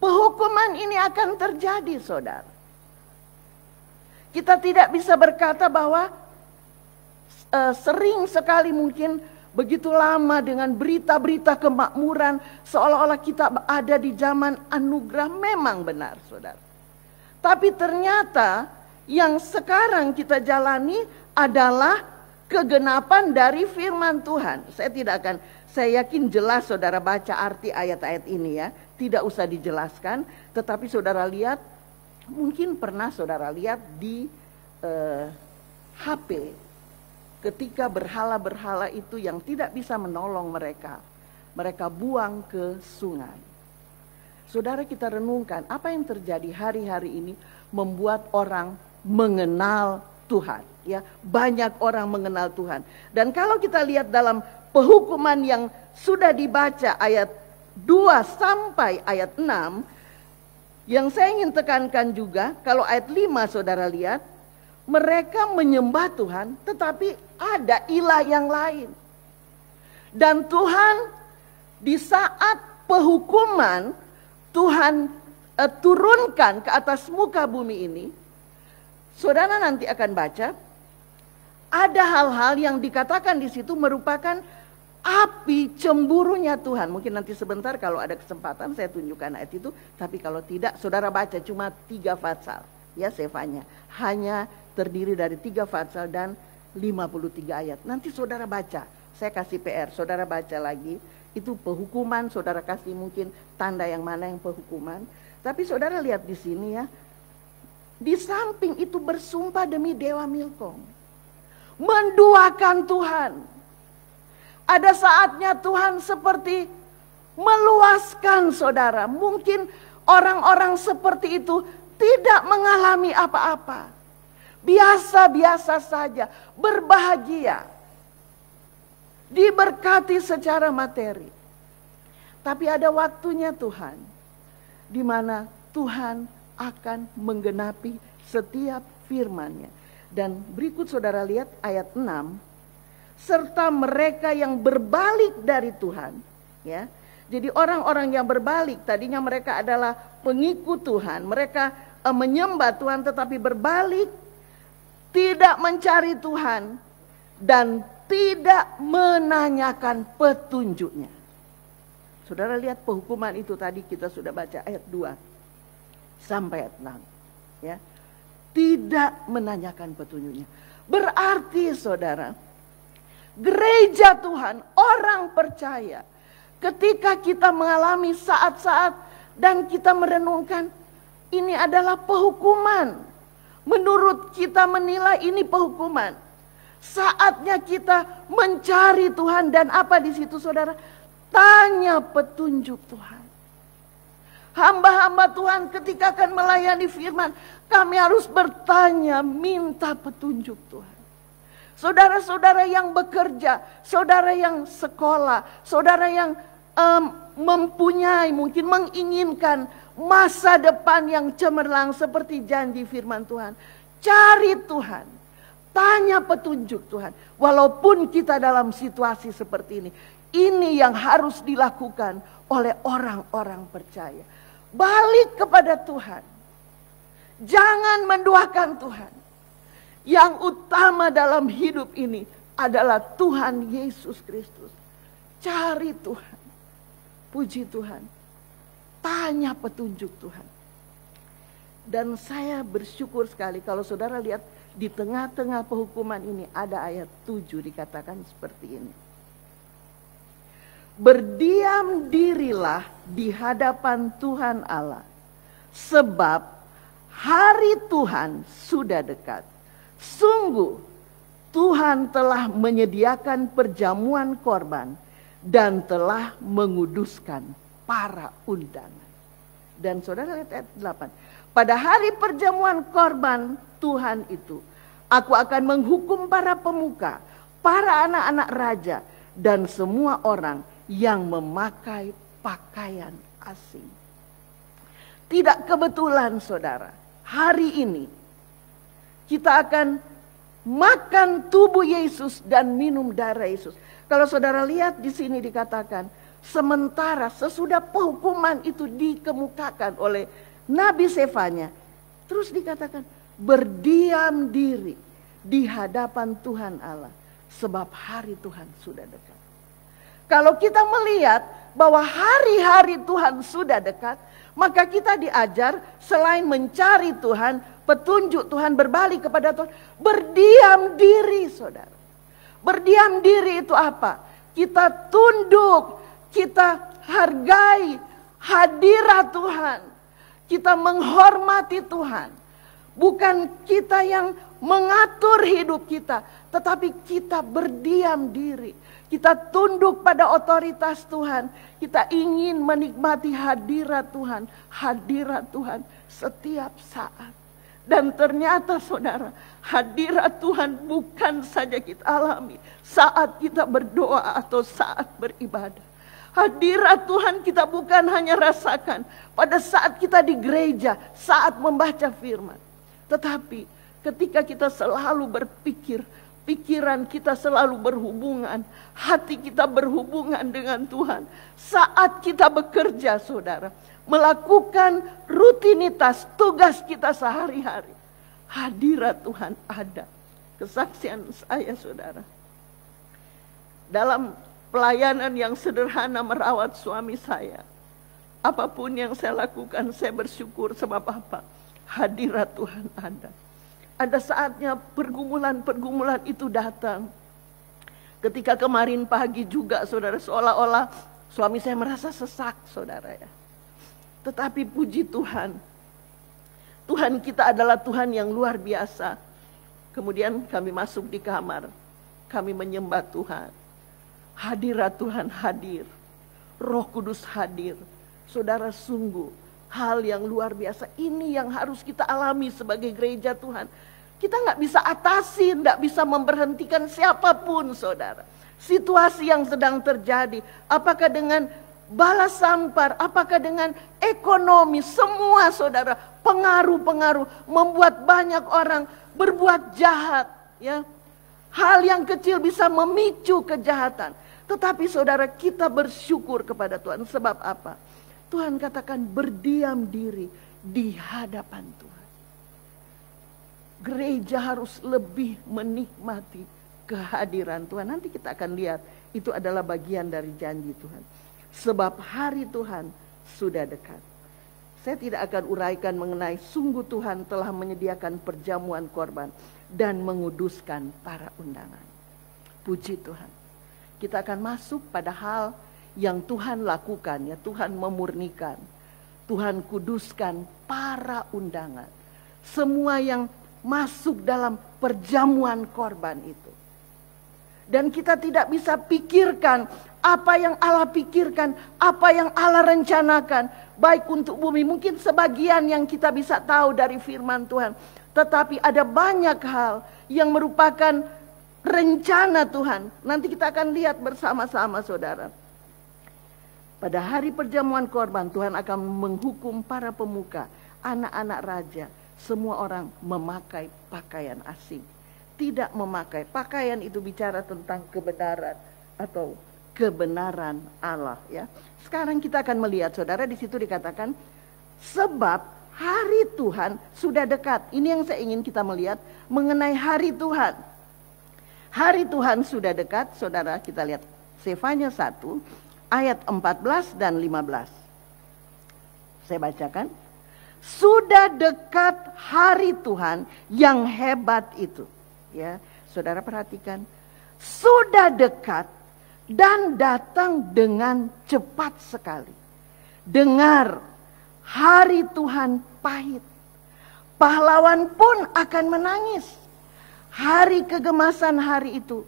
Pehukuman ini akan terjadi, saudara. Kita tidak bisa berkata bahwa sering sekali mungkin begitu lama dengan berita-berita kemakmuran, seolah-olah kita ada di zaman anugerah. Memang benar, saudara. Tapi ternyata yang sekarang kita jalani adalah kegenapan dari firman Tuhan. Saya yakin jelas saudara baca arti ayat-ayat ini, ya. Tidak usah dijelaskan, tetapi saudara lihat, mungkin pernah saudara lihat di HP. Ketika berhala-berhala itu yang tidak bisa menolong mereka, mereka buang ke sungai. Saudara, kita renungkan apa yang terjadi hari-hari ini membuat orang mengenal Tuhan. Ya, banyak orang mengenal Tuhan. Dan kalau kita lihat dalam pehukuman yang sudah dibaca ayat 2 sampai ayat 6, yang saya ingin tekankan juga, kalau ayat 5 saudara lihat, mereka menyembah Tuhan, tetapi ada ilah yang lain. Dan Tuhan di saat pehukuman Tuhan turunkan ke atas muka bumi ini, saudara nanti akan baca, ada hal-hal yang dikatakan di situ merupakan api cemburunya Tuhan. Mungkin nanti sebentar kalau ada kesempatan saya tunjukkan ayat itu, tapi kalau tidak saudara baca cuma 3 pasal, ya, Sefanya. Hanya terdiri dari 3 pasal dan 53 ayat. Nanti saudara baca, saya kasih PR, saudara baca lagi. Itu pehukuman, saudara kasih mungkin tanda yang mana yang pehukuman. Tapi saudara lihat di sini, ya, di samping itu bersumpah demi Dewa Milkom. Menduakan Tuhan. Ada saatnya Tuhan seperti meluaskan saudara. Mungkin orang-orang seperti itu tidak mengalami apa-apa. Biasa-biasa saja, berbahagia. Diberkati secara materi. Tapi ada waktunya Tuhan, di mana Tuhan akan menggenapi setiap firman-Nya. Dan berikut saudara lihat ayat 6, serta mereka yang berbalik dari Tuhan, ya. Jadi orang-orang yang berbalik, tadinya mereka adalah pengikut Tuhan, mereka menyembah Tuhan tetapi berbalik, tidak mencari Tuhan dan tidak menanyakan petunjuk-Nya. Saudara lihat penghukuman itu tadi kita sudah baca ayat 2 sampai ayat 6, ya. Tidak menanyakan petunjuk-Nya. Berarti saudara, gereja Tuhan, orang percaya, ketika kita mengalami saat-saat dan kita merenungkan, ini adalah penghukuman. Menurut kita menilai ini penghukuman. Saatnya kita mencari Tuhan, dan apa di situ saudara? Tanya petunjuk Tuhan. Hamba-hamba Tuhan ketika akan melayani firman, kami harus bertanya, minta petunjuk Tuhan. Saudara-saudara yang bekerja, saudara yang sekolah, saudara yang mempunyai, mungkin menginginkan masa depan yang cemerlang seperti janji firman Tuhan. Cari Tuhan, tanya petunjuk Tuhan. Walaupun kita dalam situasi seperti ini yang harus dilakukan oleh orang-orang percaya. Balik kepada Tuhan. Jangan menduakan Tuhan. Yang utama dalam hidup ini adalah Tuhan Yesus Kristus. Cari Tuhan. Puji Tuhan. Tanya petunjuk Tuhan. Dan saya bersyukur sekali kalau saudara lihat di tengah-tengah penghukuman ini ada ayat 7 dikatakan seperti ini. Berdiam dirilah di hadapan Tuhan Allah, sebab hari Tuhan sudah dekat. Sungguh Tuhan telah menyediakan perjamuan korban dan telah menguduskan para undangan. Dan saudara lihat ayat 8. Pada hari perjamuan korban Tuhan itu, aku akan menghukum para pemuka, para anak-anak raja, dan semua orang yang memakai pakaian asing. Tidak kebetulan saudara, hari ini kita akan makan tubuh Yesus dan minum darah Yesus. Kalau saudara lihat di sini dikatakan, sementara sesudah penghukuman itu dikemukakan oleh Nabi Sefanya, terus dikatakan berdiam diri di hadapan Tuhan Allah, sebab hari Tuhan sudah dekat. Kalau kita melihat bahwa hari-hari Tuhan sudah dekat, maka kita diajar selain mencari Tuhan, petunjuk Tuhan, berbalik kepada Tuhan, berdiam diri saudara. Berdiam diri itu apa? Kita tunduk, kita hargai hadirat Tuhan. Kita menghormati Tuhan. Bukan kita yang mengatur hidup kita, tetapi kita berdiam diri. Kita tunduk pada otoritas Tuhan. Kita ingin menikmati hadirat Tuhan. Hadirat Tuhan setiap saat. Dan ternyata saudara, hadirat Tuhan bukan saja kita alami saat kita berdoa atau saat beribadah. Hadirat Tuhan kita bukan hanya rasakan pada saat kita di gereja, saat membaca firman. Tetapi ketika kita selalu berpikir, pikiran kita selalu berhubungan, hati kita berhubungan dengan Tuhan. Saat kita bekerja saudara, melakukan rutinitas tugas kita sehari-hari, hadirat Tuhan ada. Kesaksian saya saudara, dalam pelayanan yang sederhana merawat suami saya, apapun yang saya lakukan saya bersyukur sebab apa? Hadirat Tuhan ada. Ada saatnya pergumulan-pergumulan itu datang. Ketika kemarin pagi juga saudara, seolah-olah suami saya merasa sesak saudara ya. Tetapi puji Tuhan, Tuhan kita adalah Tuhan yang luar biasa. Kemudian kami masuk di kamar, kami menyembah Tuhan. Hadirat Tuhan hadir, Roh Kudus hadir. Saudara, sungguh hal yang luar biasa. Ini yang harus kita alami sebagai gereja Tuhan. Kita nggak bisa atasi, nggak bisa memberhentikan siapapun, saudara. Situasi yang sedang terjadi, apakah dengan balas sampar, apakah dengan ekonomi, semua saudara, pengaruh-pengaruh membuat banyak orang berbuat jahat, ya. Hal yang kecil bisa memicu kejahatan. Tetapi saudara, kita bersyukur kepada Tuhan. Sebab apa? Tuhan katakan berdiam diri di hadapan Tuhan. Gereja harus lebih menikmati kehadiran Tuhan. Nanti kita akan lihat, itu adalah bagian dari janji Tuhan. Sebab hari Tuhan sudah dekat. Saya tidak akan uraikan mengenai sungguh Tuhan telah menyediakan perjamuan korban dan menguduskan para undangan. Puji Tuhan. Kita akan masuk pada hal yang Tuhan lakukan, ya. Tuhan memurnikan, Tuhan kuduskan para undangan. Semua yang masuk dalam perjamuan korban itu. Dan kita tidak bisa pikirkan apa yang Allah pikirkan, apa yang Allah rencanakan, baik untuk bumi. Mungkin sebagian yang kita bisa tahu dari firman Tuhan. Tetapi ada banyak hal yang merupakan rencana Tuhan. Nanti kita akan lihat bersama-sama, saudara. Pada hari perjamuan korban, Tuhan akan menghukum para pemuka, anak-anak raja. Semua orang memakai pakaian asing. Tidak memakai pakaian, itu bicara tentang kebenaran atau kebenaran Allah, ya. Sekarang kita akan melihat, saudara, di situ dikatakan sebab hari Tuhan sudah dekat. Ini yang saya ingin kita melihat mengenai hari Tuhan. Hari Tuhan sudah dekat, saudara. Kita lihat Sefanya 1 ayat 14 dan 15. Saya bacakan. Sudah dekat hari Tuhan yang hebat itu. Ya, saudara perhatikan. Sudah dekat dan datang dengan cepat sekali. Dengar, hari Tuhan pahit. Pahlawan pun akan menangis. Hari kegemasan hari itu.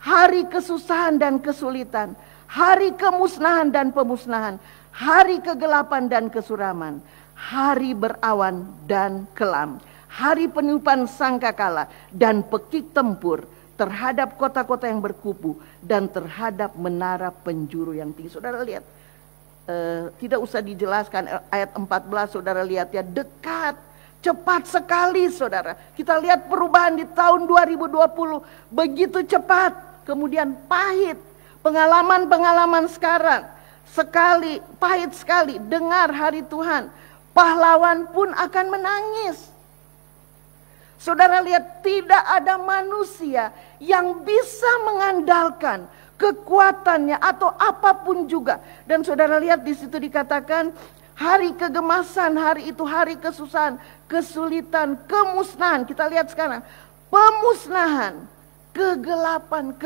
Hari kesusahan dan kesulitan. Hari kemusnahan dan pemusnahan. Hari kegelapan dan kesuraman. Hari berawan dan kelam. Hari peniupan sangkakala dan pekik tempur terhadap kota-kota yang berkubu dan terhadap menara penjuru yang tinggi. Saudara lihat, tidak usah dijelaskan ayat 14, saudara lihat ya, dekat, cepat sekali, saudara. Kita lihat perubahan di tahun 2020 begitu cepat, kemudian pahit. Pengalaman-pengalaman sekarang sekali, pahit sekali. Dengar hari Tuhan, pahlawan pun akan menangis. Saudara lihat, tidak ada manusia yang bisa mengandalkan kekuatannya atau apapun juga. Dan saudara lihat di situ dikatakan hari kegemasan, hari itu hari kesusahan, kesulitan, kemusnahan. Kita lihat sekarang, pemusnahan, kegelapan,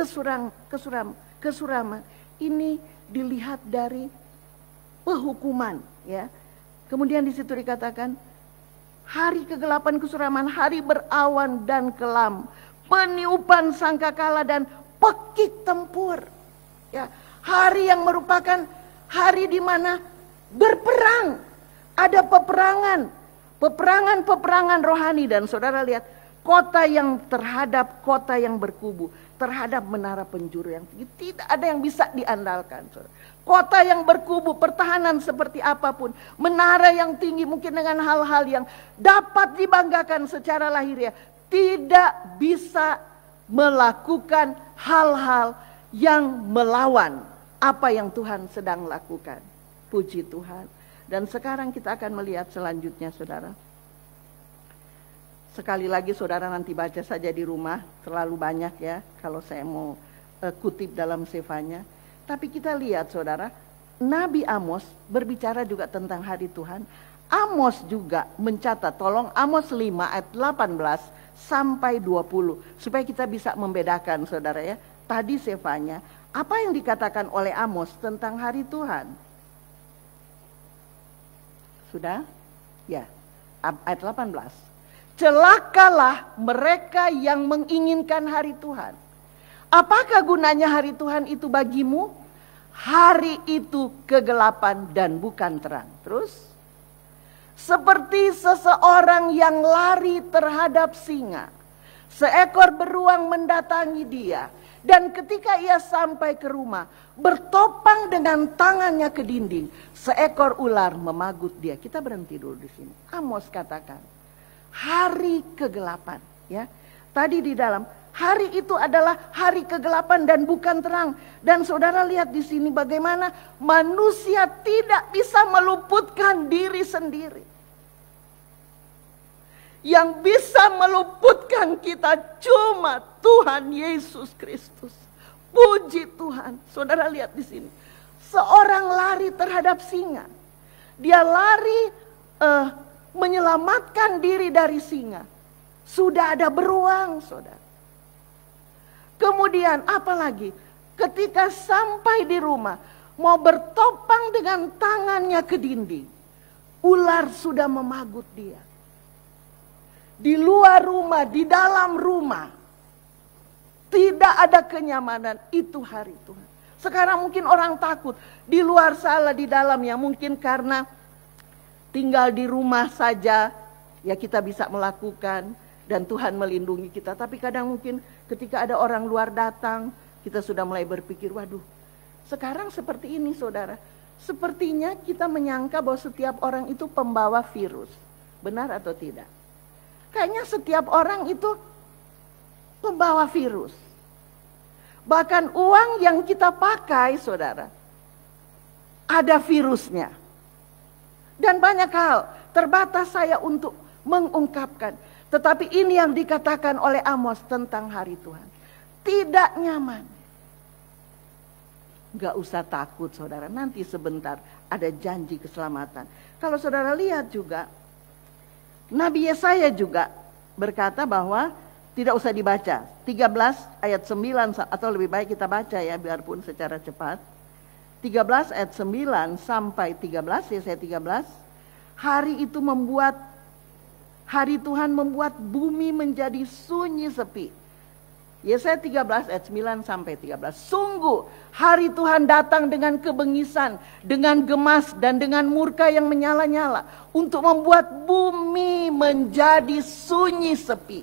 kesuraman. Ini dilihat dari penghukuman, ya. Kemudian di situ dikatakan hari kegelapan, kesuraman, hari berawan dan kelam, peniupan sangkakala dan pekik tempur. Ya, hari yang merupakan hari di mana berperang, ada peperangan rohani. Dan saudara lihat, kota yang terhadap kota yang berkubu, terhadap menara penjuru yang tinggi, tidak ada yang bisa diandalkan, saudara. Kota yang berkubu, pertahanan seperti apapun, menara yang tinggi mungkin dengan hal-hal yang dapat dibanggakan secara lahiriah, tidak bisa melakukan hal-hal yang melawan apa yang Tuhan sedang lakukan. Puji Tuhan. Dan sekarang kita akan melihat selanjutnya, saudara. Sekali lagi saudara nanti baca saja di rumah, terlalu banyak ya kalau saya mau kutip dalam Sefanya. Tapi kita lihat saudara, Nabi Amos berbicara juga tentang hari Tuhan. Amos juga mencatat, tolong Amos 5 ayat 18 sampai 20. Supaya kita bisa membedakan saudara ya. Tadi Sefanya, apa yang dikatakan oleh Amos tentang hari Tuhan? Sudah? Ya. ayat 18. Celakalah mereka yang menginginkan hari Tuhan. Apakah gunanya hari Tuhan itu bagimu? Hari itu kegelapan dan bukan terang. Terus, seperti seseorang yang lari terhadap singa, seekor beruang mendatangi dia. Dan ketika ia sampai ke rumah, bertopang dengan tangannya ke dinding, seekor ular memagut dia. Kita berhenti dulu di sini. Amos katakan, hari kegelapan. Ya, tadi di dalam hari itu adalah hari kegelapan dan bukan terang. Dan saudara lihat di sini bagaimana manusia tidak bisa meluputkan diri sendiri. Yang bisa meluputkan kita cuma Tuhan Yesus Kristus. Puji Tuhan. Saudara lihat di sini. Seorang lari terhadap singa. Dia lari menyelamatkan diri dari singa. Sudah ada beruang, saudara. Kemudian apalagi? Ketika sampai di rumah, mau bertopang dengan tangannya ke dinding. Ular sudah memagut dia. Di luar rumah, di dalam rumah. Tidak ada kenyamanan, itu hari Tuhan. Sekarang mungkin orang takut. Di luar salah, di dalam ya. Mungkin karena tinggal di rumah saja, ya kita bisa melakukan. Dan Tuhan melindungi kita. Tapi kadang mungkin ketika ada orang luar datang, kita sudah mulai berpikir, waduh, sekarang seperti ini saudara. Sepertinya kita menyangka bahwa setiap orang itu pembawa virus. Benar atau tidak? Kayaknya setiap orang itu pembawa virus. Bahkan uang yang kita pakai saudara, ada virusnya. Dan banyak hal, terbatas saya untuk mengungkapkan. Tetapi ini yang dikatakan oleh Amos tentang hari Tuhan. Tidak nyaman. Gak usah takut saudara, nanti sebentar ada janji keselamatan. Kalau saudara lihat juga, Nabi Yesaya juga berkata bahwa tidak usah dibaca. 13 ayat 9 atau lebih baik kita baca ya biarpun secara cepat. 13 ayat 9 sampai 13, Yesaya 13. Hari Tuhan membuat bumi menjadi sunyi sepi. Yesaya 13 ayat 9 sampai 13. Sungguh hari Tuhan datang dengan kebengisan, dengan gemas dan dengan murka yang menyala-nyala. Untuk membuat bumi menjadi sunyi sepi.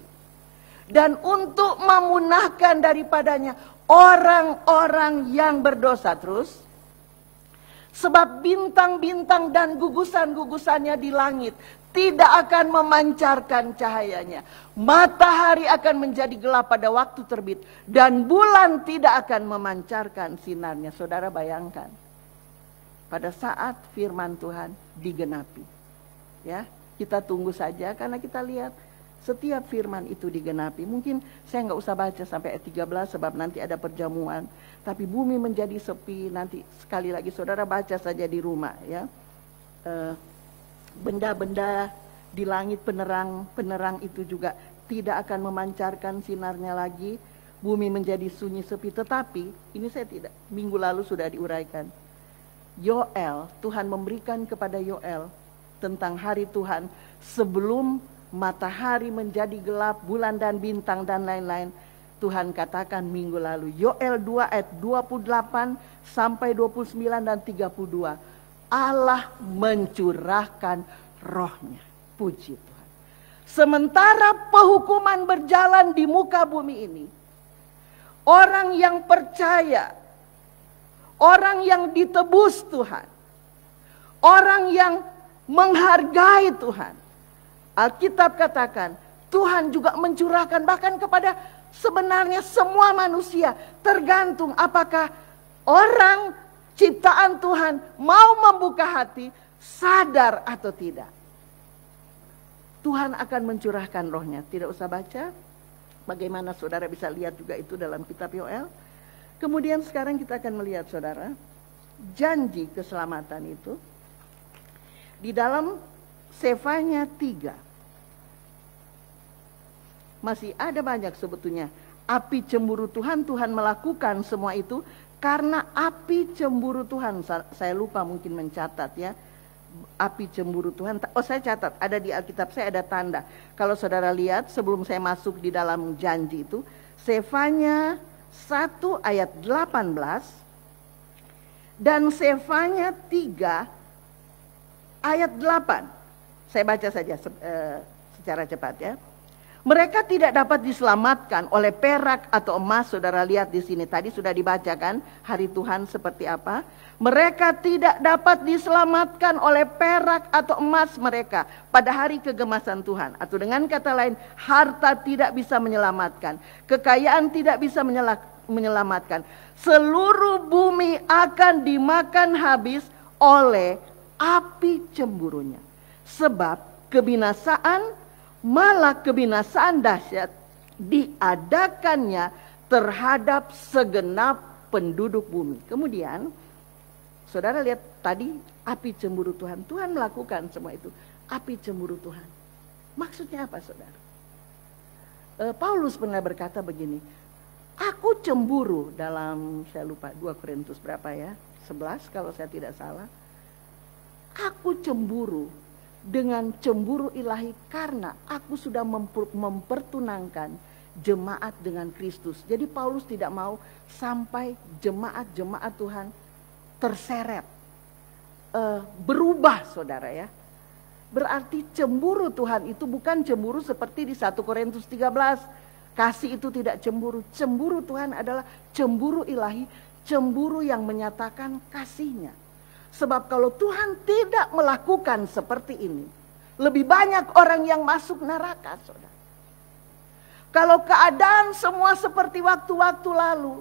Dan untuk memunahkan daripadanya orang-orang yang berdosa. Terus. Sebab bintang-bintang dan gugusan-gugusannya di langit tidak akan memancarkan cahayanya. Matahari akan menjadi gelap pada waktu terbit. Dan bulan tidak akan memancarkan sinarnya. Saudara bayangkan. Pada saat firman Tuhan digenapi. Ya, kita tunggu saja karena kita lihat setiap firman itu digenapi. Mungkin saya nggak usah baca sampai ayat 13 sebab nanti ada perjamuan. Tapi bumi menjadi sepi. Nanti sekali lagi saudara baca saja di rumah ya. Benda-benda di langit penerang itu juga tidak akan memancarkan sinarnya lagi. Bumi menjadi sunyi sepi. Tetapi ini saya tidak, minggu lalu sudah diuraikan. Yoel, Tuhan memberikan kepada Yoel tentang hari Tuhan sebelum matahari menjadi gelap, bulan dan bintang dan lain-lain. Tuhan katakan minggu lalu, Yoel 2 ayat 28 sampai 29 dan 32. Allah mencurahkan rohnya. Puji Tuhan. Sementara penghukuman berjalan di muka bumi ini, orang yang percaya, orang yang ditebus Tuhan, orang yang menghargai Tuhan, Alkitab katakan Tuhan juga mencurahkan bahkan kepada sebenarnya semua manusia. Tergantung apakah orang ciptaan Tuhan mau membuka hati, sadar atau tidak. Tuhan akan mencurahkan rohnya. Tidak usah baca. Bagaimana saudara bisa lihat juga itu dalam kitab Yoel. Kemudian sekarang kita akan melihat saudara. Janji keselamatan itu. Di dalam Sefanya 3. Masih ada banyak sebetulnya. Api cemburu Tuhan melakukan semua itu. Karena api cemburu Tuhan. Saya lupa mungkin mencatat ya. api cemburu Tuhan. Oh, saya catat, ada di Alkitab saya ada tanda. Kalau saudara lihat sebelum saya masuk di dalam janji itu, Sefanya 1 ayat 18 dan Sefanya 3 ayat 8. Saya baca saja secara cepat ya. Mereka tidak dapat diselamatkan oleh perak atau emas. Saudara lihat di sini tadi sudah dibacakan hari Tuhan seperti apa. Mereka tidak dapat diselamatkan oleh perak atau emas mereka pada hari kegemasan Tuhan. Atau dengan kata lain, harta tidak bisa menyelamatkan. Kekayaan tidak bisa menyelamatkan. Seluruh bumi akan dimakan habis oleh api cemburunya. Sebab kebinasaan, malah kebinasaan dahsyat diadakannya terhadap segenap penduduk bumi. Kemudian saudara lihat tadi api cemburu Tuhan. Tuhan melakukan semua itu. Api cemburu Tuhan. Maksudnya apa saudara? Paulus pernah berkata begini. Aku cemburu dalam, saya lupa 2 Korintus berapa ya? 11 kalau saya tidak salah. Aku cemburu dengan cemburu ilahi karena aku sudah mempertunangkan jemaat dengan Kristus. Jadi Paulus tidak mau sampai jemaat-jemaat Tuhan terseret, berubah saudara ya. Berarti cemburu Tuhan itu bukan cemburu seperti di 1 Korintus 13. Kasih itu tidak cemburu. Cemburu Tuhan adalah cemburu ilahi, cemburu yang menyatakan kasihnya. Sebab kalau Tuhan tidak melakukan seperti ini, lebih banyak orang yang masuk neraka, saudara. Kalau keadaan semua seperti waktu-waktu lalu,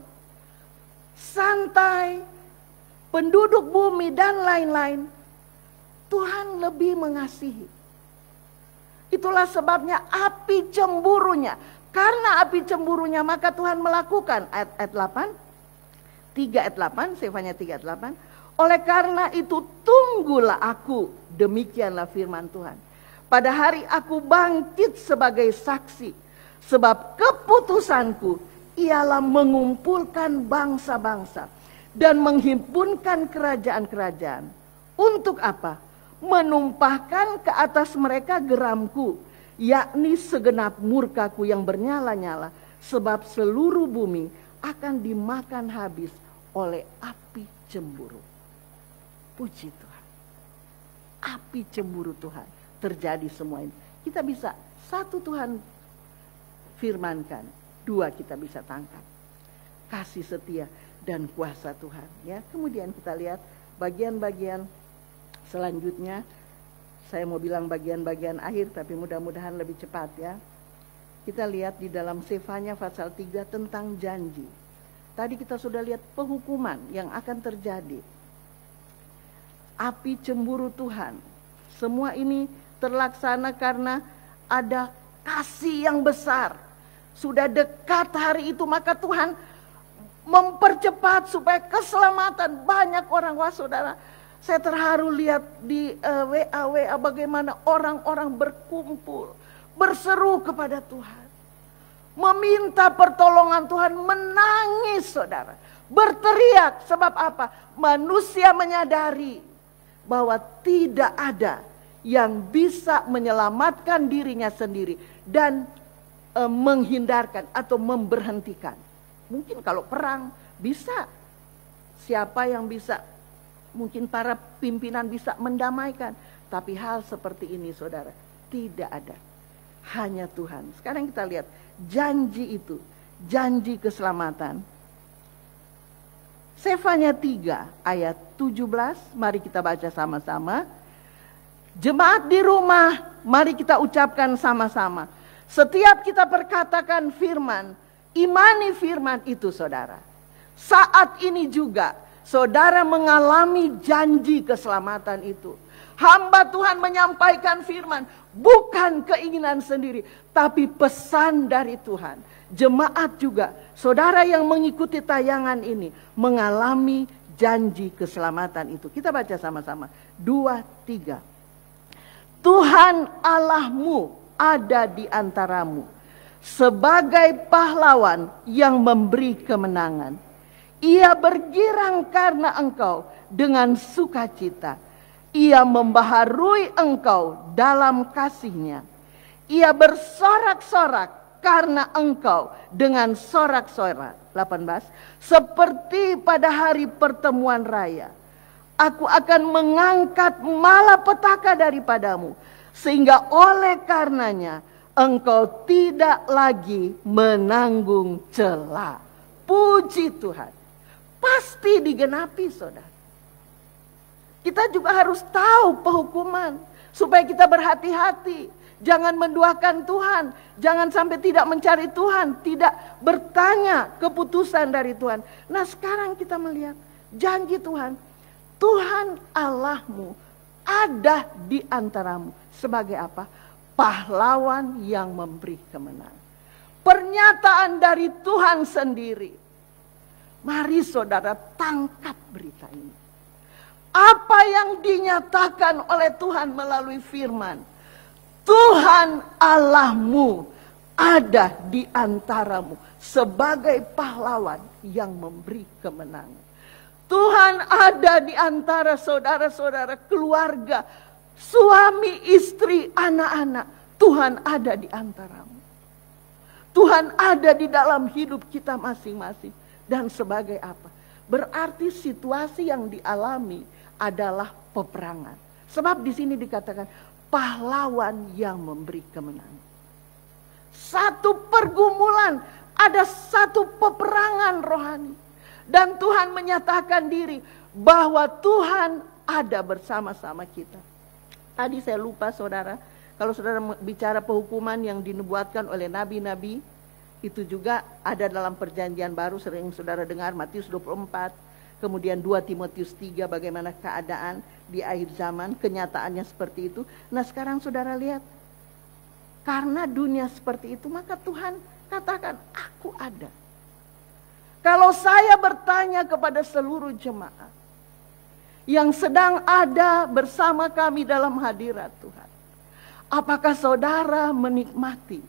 santai, penduduk bumi dan lain-lain, Tuhan lebih mengasihi. Itulah sebabnya api cemburunya. Karena api cemburunya maka Tuhan melakukan ayat 8, 3 ayat 8, Sefanya 3 ayat 8. Oleh karena itu tunggulah aku, demikianlah firman Tuhan. Pada hari aku bangkit sebagai saksi, sebab keputusanku ialah mengumpulkan bangsa-bangsa dan menghimpunkan kerajaan-kerajaan. Untuk apa? Menumpahkan ke atas mereka geramku, yakni segenap murkaku yang bernyala-nyala, sebab seluruh bumi akan dimakan habis oleh api cemburu. Puji Tuhan. Api cemburu Tuhan terjadi semua ini. Kita bisa, 1 Tuhan firmankan, 2 kita bisa tangkap. Kasih setia dan kuasa Tuhan. Ya, kemudian kita lihat bagian-bagian selanjutnya. Saya mau bilang bagian-bagian akhir, tapi mudah-mudahan lebih cepat ya. Kita lihat di dalam Sefanya pasal 3 tentang janji. Tadi kita sudah lihat penghukuman yang akan terjadi. Api cemburu Tuhan. Semua ini terlaksana karena ada kasih yang besar. Sudah dekat hari itu maka Tuhan mempercepat supaya keselamatan banyak orang. Wah saudara, saya terharu lihat di WA bagaimana orang-orang berkumpul, berseru kepada Tuhan. Meminta pertolongan Tuhan, menangis saudara. Berteriak, sebab apa? Manusia menyadari bahwa tidak ada yang bisa menyelamatkan dirinya sendiri dan menghindarkan atau memberhentikan. Mungkin kalau perang bisa, siapa yang bisa, mungkin para pimpinan bisa mendamaikan. Tapi hal seperti ini saudara, tidak ada. Hanya Tuhan. Sekarang kita lihat janji itu, janji keselamatan. Sefanya 3 ayat 17, mari kita baca sama-sama. Jemaat di rumah, mari kita ucapkan sama-sama. Setiap kita perkatakan firman, imani firman itu saudara. Saat ini juga saudara mengalami janji keselamatan itu. Hamba Tuhan menyampaikan firman, bukan keinginan sendiri, tapi pesan dari Tuhan. Jemaat juga, saudara yang mengikuti tayangan ini mengalami janji keselamatan itu. Kita baca sama-sama. 2, 3. Tuhan Allahmu ada di antaramu sebagai pahlawan yang memberi kemenangan. Ia bergirang karena engkau dengan sukacita. Ia membaharui engkau dalam kasih-Nya. Ia bersorak-sorak karena engkau dengan sorak-sorak. 18. Seperti pada hari pertemuan raya. Aku akan mengangkat malapetaka daripadamu. Sehingga oleh karenanya engkau tidak lagi menanggung cela. Puji Tuhan. Pasti digenapi, saudara. Kita juga harus tahu penghukuman. Supaya kita berhati-hati. Jangan menduakan Tuhan. Jangan sampai tidak mencari Tuhan. Tidak bertanya keputusan dari Tuhan. Nah sekarang kita melihat janji Tuhan. Tuhan Allahmu ada di antaramu. Sebagai apa? Pahlawan yang memberi kemenangan. Pernyataan dari Tuhan sendiri. Mari saudara tangkap berita ini. Apa yang dinyatakan oleh Tuhan melalui firman. Tuhan Allahmu ada di antaramu sebagai pahlawan yang memberi kemenangan. Tuhan ada di antara saudara-saudara, keluarga, suami, istri, anak-anak. Tuhan ada di antaramu. Tuhan ada di dalam hidup kita masing-masing. Dan sebagai apa? Berarti situasi yang dialami adalah peperangan. Sebab di sini dikatakan pahlawan yang memberi kemenangan. Satu pergumulan, ada satu peperangan rohani. Dan Tuhan menyatakan diri bahwa Tuhan ada bersama-sama kita. Tadi saya lupa saudara, kalau saudara bicara penghukuman yang dinubuatkan oleh nabi-nabi, itu juga ada dalam perjanjian baru, sering saudara dengar Matius 24. Kemudian 2 Timotius 3 bagaimana keadaan di akhir zaman, kenyataannya seperti itu. Nah sekarang saudara lihat, karena dunia seperti itu maka Tuhan katakan aku ada. Kalau saya bertanya kepada seluruh jemaat yang sedang ada bersama kami dalam hadirat Tuhan. Apakah saudara menikmati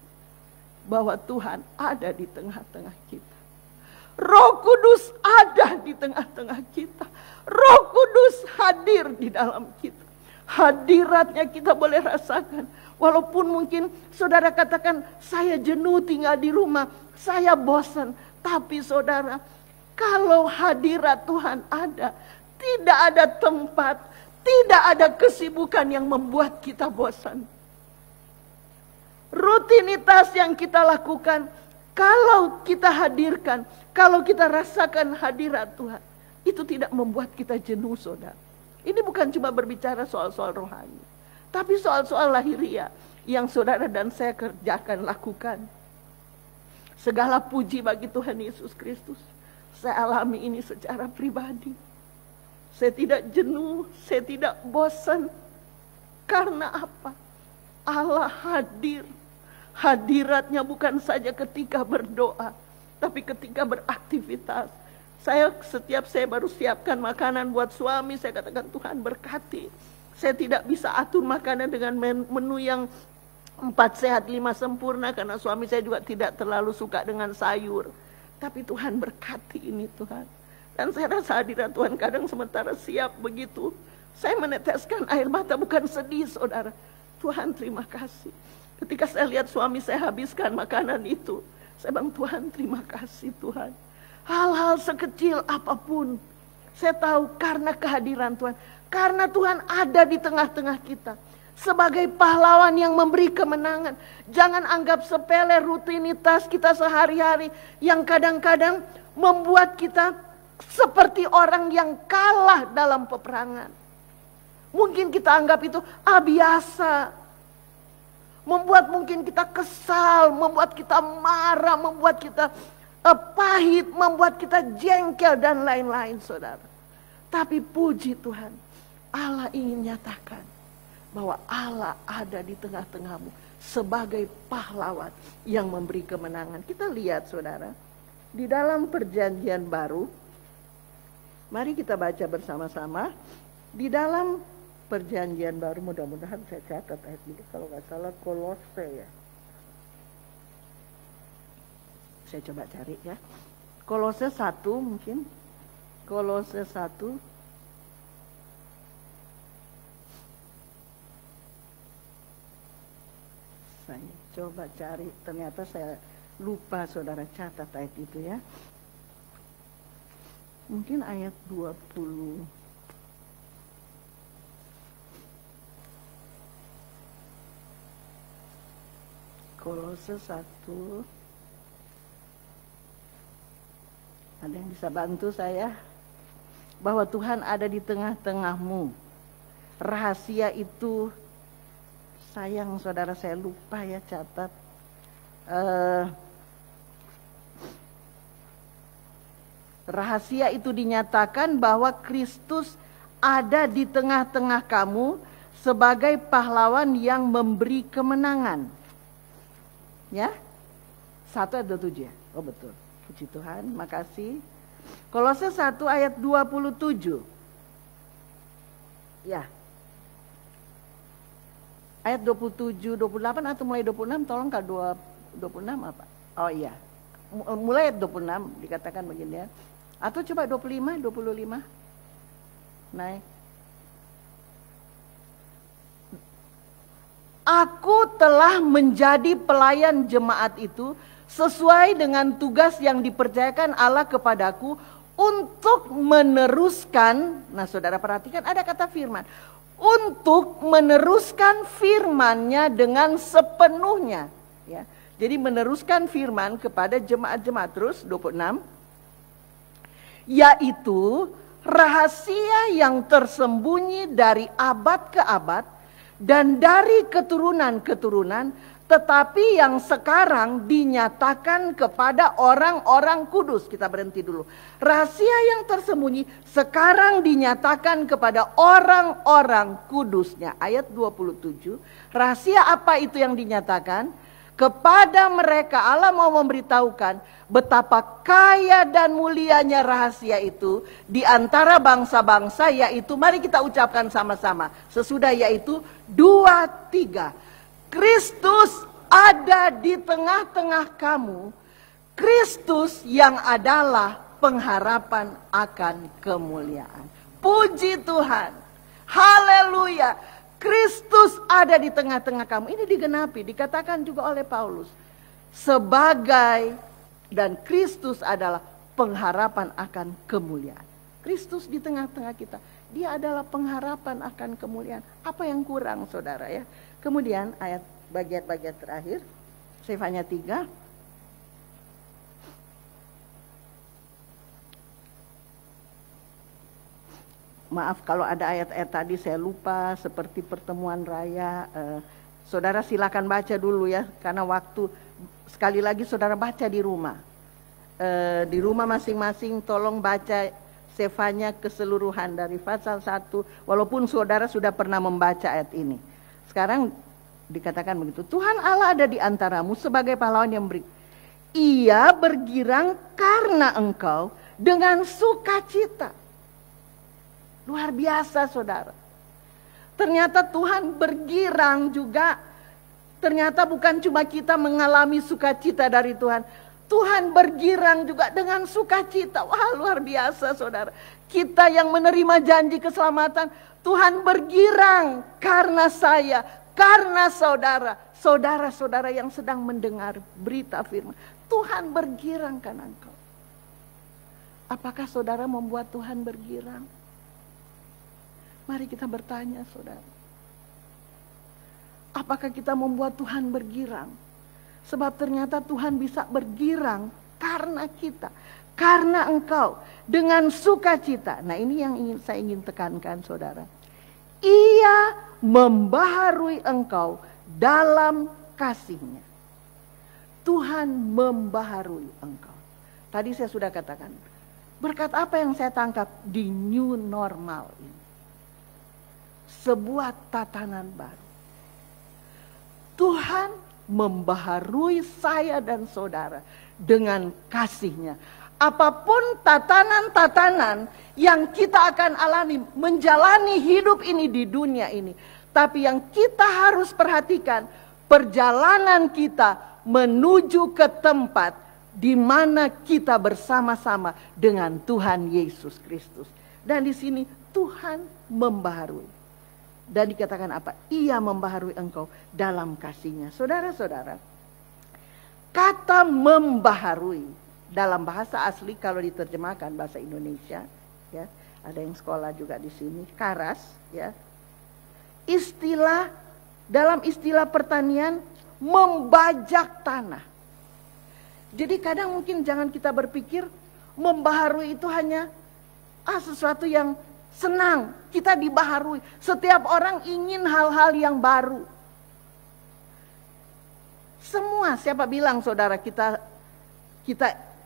bahwa Tuhan ada di tengah-tengah kita? Roh Kudus ada di tengah-tengah kita. Roh Kudus hadir di dalam kita. Hadiratnya kita boleh rasakan. Walaupun mungkin saudara katakan, saya jenuh tinggal di rumah, saya bosan. Tapi saudara, kalau hadirat Tuhan ada, tidak ada tempat, tidak ada kesibukan yang membuat kita bosan. Rutinitas yang kita lakukan, kalau kita hadirkan, kalau kita rasakan hadirat Tuhan, itu tidak membuat kita jenuh, saudara. Ini bukan cuma berbicara soal-soal rohani, tapi soal-soal lahiriah yang saudara dan saya kerjakan, lakukan. Segala puji bagi Tuhan Yesus Kristus. Saya alami ini secara pribadi. Saya tidak jenuh, saya tidak bosan. Karena apa? Allah hadir. Hadiratnya bukan saja ketika berdoa, tapi ketika beraktivitas. Setiap saya baru siapkan makanan buat suami, saya katakan Tuhan berkati. Saya tidak bisa atur makanan dengan menu yang 4 sehat 5 sempurna, karena suami saya juga tidak terlalu suka dengan sayur. Tapi Tuhan berkati ini Tuhan. Dan saya rasa hadirat Tuhan kadang sementara siap begitu, saya meneteskan air mata, bukan sedih saudara. Tuhan terima kasih. Ketika saya lihat suami saya habiskan makanan itu, saya bilang Tuhan terima kasih Tuhan. Hal-hal sekecil apapun, saya tahu karena kehadiran Tuhan. Karena Tuhan ada di tengah-tengah kita. Sebagai pahlawan yang memberi kemenangan. Jangan anggap sepele rutinitas kita sehari-hari yang kadang-kadang membuat kita seperti orang yang kalah dalam peperangan. Mungkin kita anggap itu biasa. Membuat mungkin kita kesal, membuat kita marah, membuat kita pahit, membuat kita jengkel dan lain-lain saudara. Tapi puji Tuhan, Allah ingin nyatakan bahwa Allah ada di tengah-tengahmu sebagai pahlawan yang memberi kemenangan. Kita lihat saudara, di dalam perjanjian baru, mari kita baca bersama-sama. Di dalam perjanjian baru, mudah-mudahan saya catat ayat ini, kalau nggak salah Kolose ya. Saya coba cari ya. Kolose 1 mungkin. Kolose 1. coba cari, ternyata saya lupa saudara catat ayat itu ya. Mungkin ayat 20. Kolose 1. Ada yang bisa bantu saya? Bahwa Tuhan ada di tengah-tengahmu. Rahasia itu, sayang saudara saya lupa ya catat. Rahasia itu dinyatakan bahwa Kristus ada di tengah-tengah kamu sebagai pahlawan yang memberi kemenangan. Ya, 1 ayat 27 ya? Oh betul, puji Tuhan, makasih. Kolose 1 ayat 27. Ya. Ayat 27, 28 atau mulai 26, tolong Kak 26 apa? Oh iya, mulai ayat 26 dikatakan begini ya. Atau coba 25, 25. Naik. Aku telah menjadi pelayan jemaat itu sesuai dengan tugas yang dipercayakan Allah kepadaku untuk meneruskan, nah saudara perhatikan ada kata firman, untuk meneruskan firman-Nya dengan sepenuhnya. Ya. Jadi meneruskan firman kepada jemaat-jemaat, terus 26. Yaitu rahasia yang tersembunyi dari abad ke abad dan dari keturunan-keturunan, tetapi yang sekarang dinyatakan kepada orang-orang kudus. Kita berhenti dulu. Rahasia yang tersembunyi sekarang dinyatakan kepada orang-orang kudusnya. Ayat 27. Rahasia apa itu yang dinyatakan? Kepada mereka Allah mau memberitahukan betapa kaya dan mulianya rahasia itu di antara bangsa-bangsa, yaitu mari kita ucapkan sama-sama. Sesudah yaitu 2, 3. Kristus ada di tengah-tengah kamu. Kristus yang adalah pengharapan akan kemuliaan. Puji Tuhan. Haleluya. Kristus ada di tengah-tengah kamu. Ini digenapi, dikatakan juga oleh Paulus. Sebagai, dan Kristus adalah pengharapan akan kemuliaan. Kristus di tengah-tengah kita. Dia adalah pengharapan akan kemuliaan. Apa yang kurang saudara ya? Kemudian ayat bagian-bagian terakhir. Sefanya 3. Maaf kalau ada ayat-ayat tadi saya lupa, seperti pertemuan raya. Saudara silakan baca dulu ya, karena waktu. Sekali lagi saudara baca di rumah. Di rumah masing-masing tolong baca Sefanya keseluruhan dari pasal 1. Walaupun saudara sudah pernah membaca ayat ini. Sekarang dikatakan begitu. Tuhan Allah ada di antaramu sebagai pahlawan yang beri. Ia bergirang karena engkau dengan sukacita. Luar biasa saudara. Ternyata Tuhan bergirang juga. Ternyata bukan cuma kita mengalami sukacita dari Tuhan. Tuhan bergirang juga dengan sukacita. Wah luar biasa saudara. Kita yang menerima janji keselamatan. Tuhan bergirang karena saya. Karena saudara. Saudara-saudara yang sedang mendengar berita firman. Tuhan bergirang karena engkau. Apakah saudara membuat Tuhan bergirang? Mari kita bertanya saudara. Apakah kita membuat Tuhan bergirang? Sebab ternyata Tuhan bisa bergirang karena kita. Karena engkau. Dengan sukacita. Nah ini yang saya ingin tekankan saudara. Ia membaharui engkau dalam kasih-Nya. Tuhan membaharui engkau. Tadi saya sudah katakan. Berkat apa yang saya tangkap di new normal ini? Sebuah tatanan baru. Tuhan membaharui saya dan saudara dengan kasih-Nya. Apapun tatanan-tatanan yang kita akan alami menjalani hidup ini di dunia ini. Tapi yang kita harus perhatikan, perjalanan kita menuju ke tempat di mana kita bersama-sama dengan Tuhan Yesus Kristus. Dan di sini Tuhan membaharui. Dan dikatakan apa? Ia membaharui engkau dalam kasih-Nya. Saudara-saudara, Kata membaharui dalam bahasa asli kalau diterjemahkan bahasa Indonesia, ya, ada yang sekolah juga di sini, karas, ya. Dalam istilah pertanian membajak tanah. Jadi kadang mungkin jangan kita berpikir membaharui itu hanya sesuatu yang senang, kita dibaharui. Setiap orang ingin hal-hal yang baru. Semua, siapa bilang saudara kita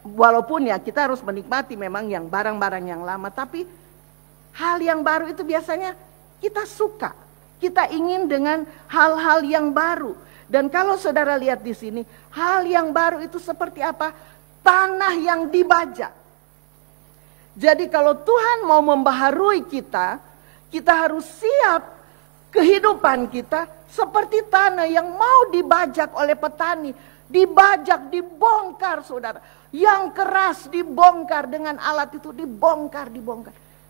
walaupun ya kita harus menikmati memang yang barang-barang yang lama, tapi hal yang baru itu biasanya kita suka. Kita ingin dengan hal-hal yang baru. Dan kalau saudara lihat di sini, hal yang baru itu seperti apa? Tanah yang dibajak. Jadi kalau Tuhan mau membaharui kita, kita harus siap kehidupan kita seperti tanah yang mau dibajak oleh petani. Dibajak, dibongkar saudara. Yang keras dibongkar dengan alat itu, dibongkar.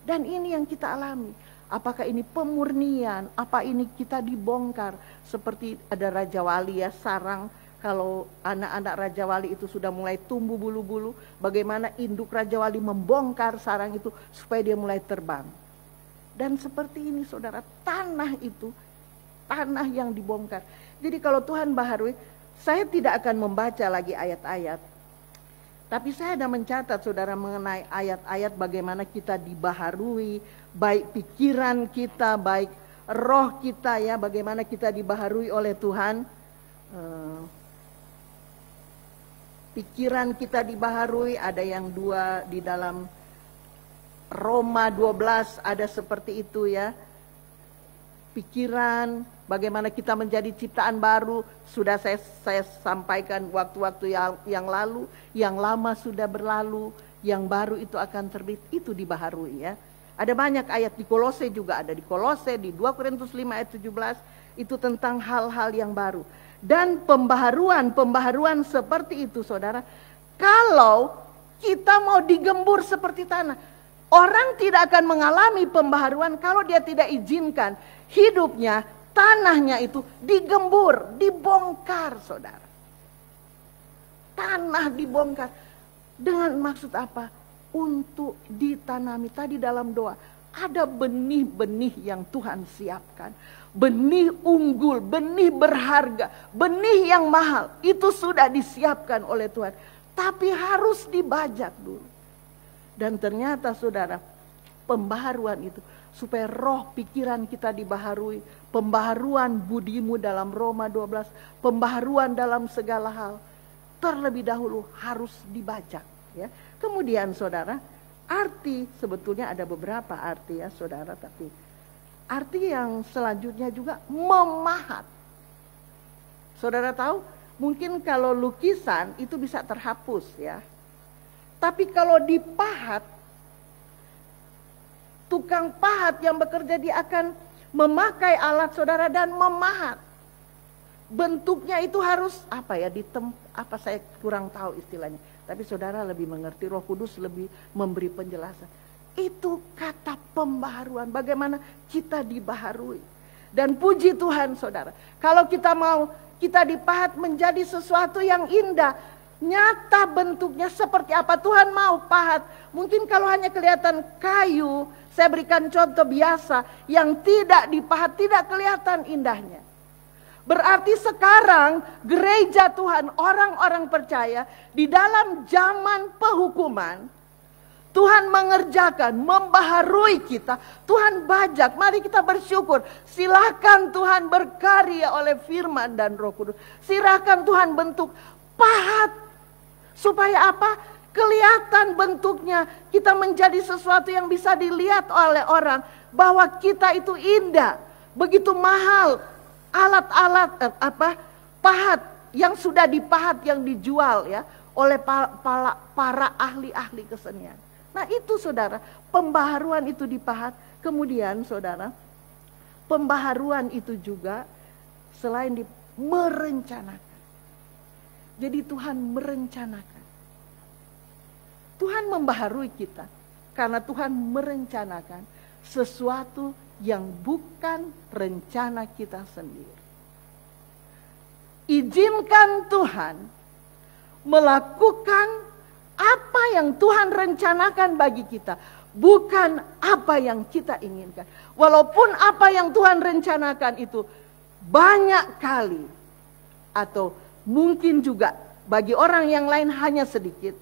Dan ini yang kita alami. Apakah ini pemurnian, apa ini kita dibongkar. Seperti ada Raja Wali ya, sarang. Kalau anak-anak Raja Wali itu sudah mulai tumbuh bulu-bulu, bagaimana induk Raja Wali membongkar sarang itu supaya dia mulai terbang. Dan seperti ini saudara, tanah itu, tanah yang dibongkar. Jadi kalau Tuhan baharui, saya tidak akan membaca lagi ayat-ayat. Tapi saya ada mencatat saudara mengenai ayat-ayat bagaimana kita dibaharui, baik pikiran kita, baik roh kita ya, bagaimana kita dibaharui oleh Tuhan. Pikiran kita dibaharui, ada yang 2 di dalam Roma 12 ada seperti itu ya. Pikiran, bagaimana kita menjadi ciptaan baru, sudah saya sampaikan waktu-waktu yang lalu, yang lama sudah berlalu, yang baru itu akan terbit, itu dibaharui ya. Ada banyak ayat di Kolose juga, ada di Kolose, di 2 Korintus 5 ayat 17, itu tentang hal-hal yang baru. Dan pembaharuan seperti itu saudara, kalau kita mau digembur seperti tanah, orang tidak akan mengalami pembaharuan kalau dia tidak izinkan hidupnya, tanahnya itu digembur, dibongkar saudara. Tanah dibongkar. Dengan maksud apa? Untuk ditanami. Tadi dalam doa, ada benih-benih yang Tuhan siapkan. Benih unggul, benih berharga, benih yang mahal. Itu sudah disiapkan oleh Tuhan. Tapi harus dibajak dulu. Dan ternyata saudara, pembaharuan itu supaya roh pikiran kita dibaharui, pembaharuan budimu dalam Roma 12, pembaharuan dalam segala hal, terlebih dahulu harus dibajak ya. Kemudian saudara, arti sebetulnya ada beberapa arti ya saudara, tapi arti yang selanjutnya juga memahat. Saudara tahu, mungkin kalau lukisan itu bisa terhapus ya. Tapi kalau dipahat, tukang pahat yang bekerja dia akan memakai alat saudara dan memahat. Bentuknya itu harus apa ya, saya kurang tahu istilahnya. Tapi saudara lebih mengerti, Roh Kudus lebih memberi penjelasan. Itu kata pembaharuan, bagaimana kita dibaharui. Dan puji Tuhan saudara, kalau kita dipahat menjadi sesuatu yang indah, nyata bentuknya seperti apa Tuhan mau pahat. Mungkin kalau hanya kelihatan kayu, saya berikan contoh biasa yang tidak dipahat, tidak kelihatan indahnya. Berarti sekarang gereja Tuhan, orang-orang percaya di dalam zaman penghukuman, Tuhan mengerjakan, membaharui kita, Tuhan bajak. Mari kita bersyukur. Silakan Tuhan berkarya oleh firman dan Roh Kudus. Silakan Tuhan bentuk, pahat. Supaya apa? Kelihatan bentuknya, kita menjadi sesuatu yang bisa dilihat oleh orang. Bahwa kita itu indah, begitu mahal. Alat-alat pahat yang sudah dipahat, yang dijual ya oleh para ahli-ahli kesenian. Nah itu saudara, pembaharuan itu dipahat. Kemudian saudara, pembaharuan itu juga selain merencanakan. Jadi Tuhan merencanakan. Tuhan membaharui kita karena Tuhan merencanakan sesuatu yang bukan rencana kita sendiri. Izinkan Tuhan melakukan apa yang Tuhan rencanakan bagi kita, bukan apa yang kita inginkan. Walaupun apa yang Tuhan rencanakan itu banyak kali, atau mungkin juga bagi orang yang lain hanya sedikit,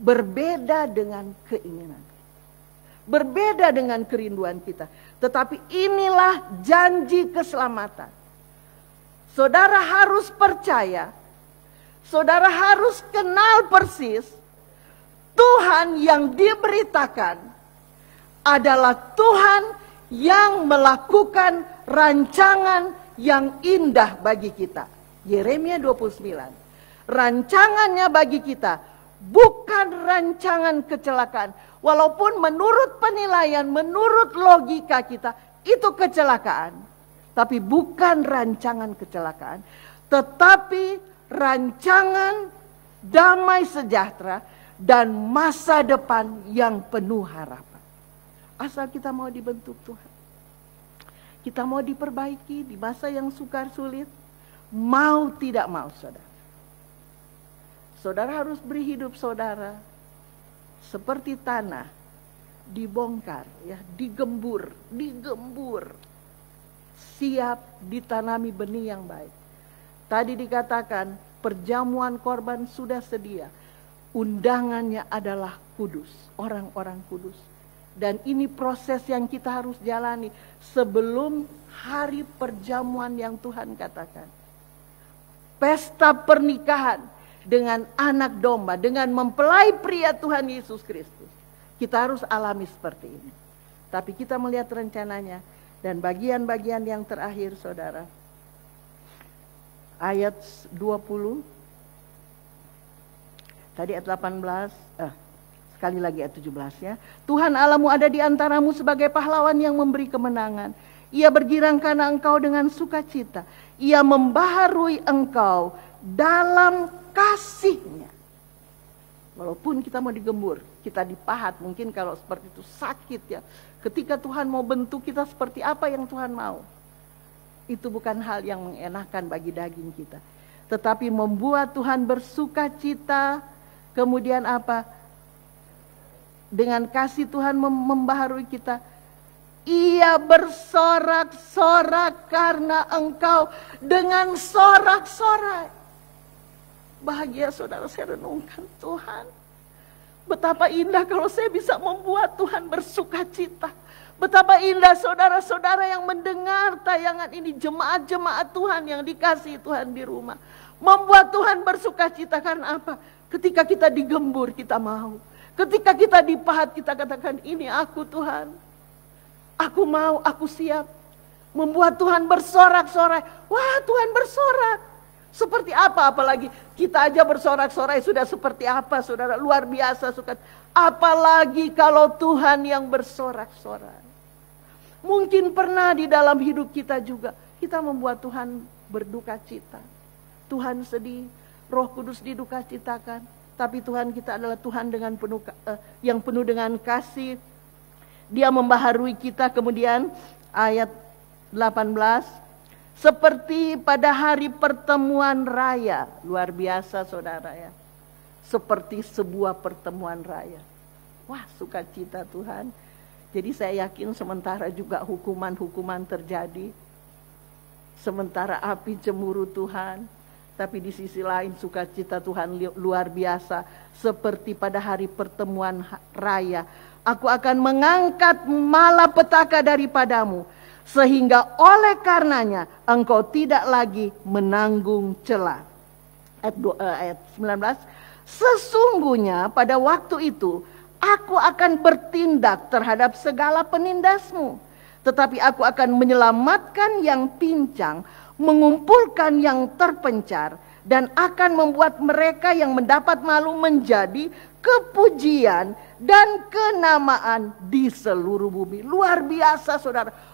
berbeda dengan keinginan, berbeda dengan kerinduan kita. Tetapi inilah janji keselamatan. Saudara harus percaya, saudara harus kenal persis, Tuhan yang diberitakan adalah Tuhan yang melakukan rancangan yang indah bagi kita. Yeremia 29. Rancangannya bagi kita bukan rancangan kecelakaan. Walaupun menurut penilaian, menurut logika kita, itu kecelakaan. Tapi bukan rancangan kecelakaan. Tetapi rancangan damai sejahtera dan masa depan yang penuh harapan. Asal kita mau dibentuk Tuhan. Kita mau diperbaiki di masa yang sukar sulit. Mau tidak mau saudara. Saudara harus beri hidup saudara seperti tanah dibongkar, ya, digembur, siap ditanami benih yang baik. Tadi dikatakan perjamuan korban sudah sedia. Undangannya adalah kudus, orang-orang kudus. Dan ini proses yang kita harus jalani sebelum hari perjamuan yang Tuhan katakan. Pesta pernikahan dengan anak domba, dengan mempelai pria Tuhan Yesus Kristus. Kita harus alami seperti ini. Tapi kita melihat rencananya dan bagian-bagian yang terakhir saudara. Ayat 20. Tadi ayat 18, sekali lagi ayat 17 ya. Tuhan Allahmu ada di antaramu sebagai pahlawan yang memberi kemenangan. Ia bergirang karena engkau dengan sukacita. Ia membaharui engkau dalam kasih-Nya. Walaupun kita mau digembur, kita dipahat, mungkin kalau seperti itu sakit ya. Ketika Tuhan mau bentuk kita seperti apa yang Tuhan mau. Itu bukan hal yang mengenakan bagi daging kita. Tetapi membuat Tuhan bersukacita. Kemudian apa? Dengan kasih Tuhan membaharui kita. Ia bersorak-sorak karena engkau dengan sorak-sorai. Bahagia saudara, saya renungkan Tuhan. Betapa indah kalau saya bisa membuat Tuhan bersukacita. Betapa indah saudara-saudara yang mendengar tayangan ini. Jemaat-jemaat Tuhan yang dikasihi Tuhan di rumah. Membuat Tuhan bersukacita karena apa? Ketika kita digembur kita mau. Ketika kita dipahat kita katakan ini aku Tuhan. Aku mau, aku siap. Membuat Tuhan bersorak-sorai. Wah Tuhan bersorak. Seperti apa apalagi kita aja bersorak-sorai sudah seperti apa saudara. Luar biasa suka. Apalagi kalau Tuhan yang bersorak-sorai. Mungkin pernah di dalam hidup kita juga. Kita membuat Tuhan berduka cita. Tuhan sedih. Roh Kudus diduka citakan. Tapi Tuhan kita adalah Tuhan dengan yang penuh dengan kasih. Dia membaharui kita. Kemudian ayat 18. Seperti pada hari pertemuan raya. Luar biasa saudara ya. Seperti sebuah pertemuan raya. Wah sukacita Tuhan. Jadi saya yakin sementara juga hukuman-hukuman terjadi. Sementara api cemburu Tuhan. Tapi di sisi lain sukacita Tuhan luar biasa. Seperti pada hari pertemuan raya. Aku akan mengangkat malapetaka daripadamu. Sehingga oleh karenanya engkau tidak lagi menanggung celah. Ayat 19. Sesungguhnya pada waktu itu aku akan bertindak terhadap segala penindasmu. Tetapi aku akan menyelamatkan yang pincang. Mengumpulkan yang terpencar. Dan akan membuat mereka yang mendapat malu menjadi kepujian dan kenamaan di seluruh bumi. Luar biasa saudara.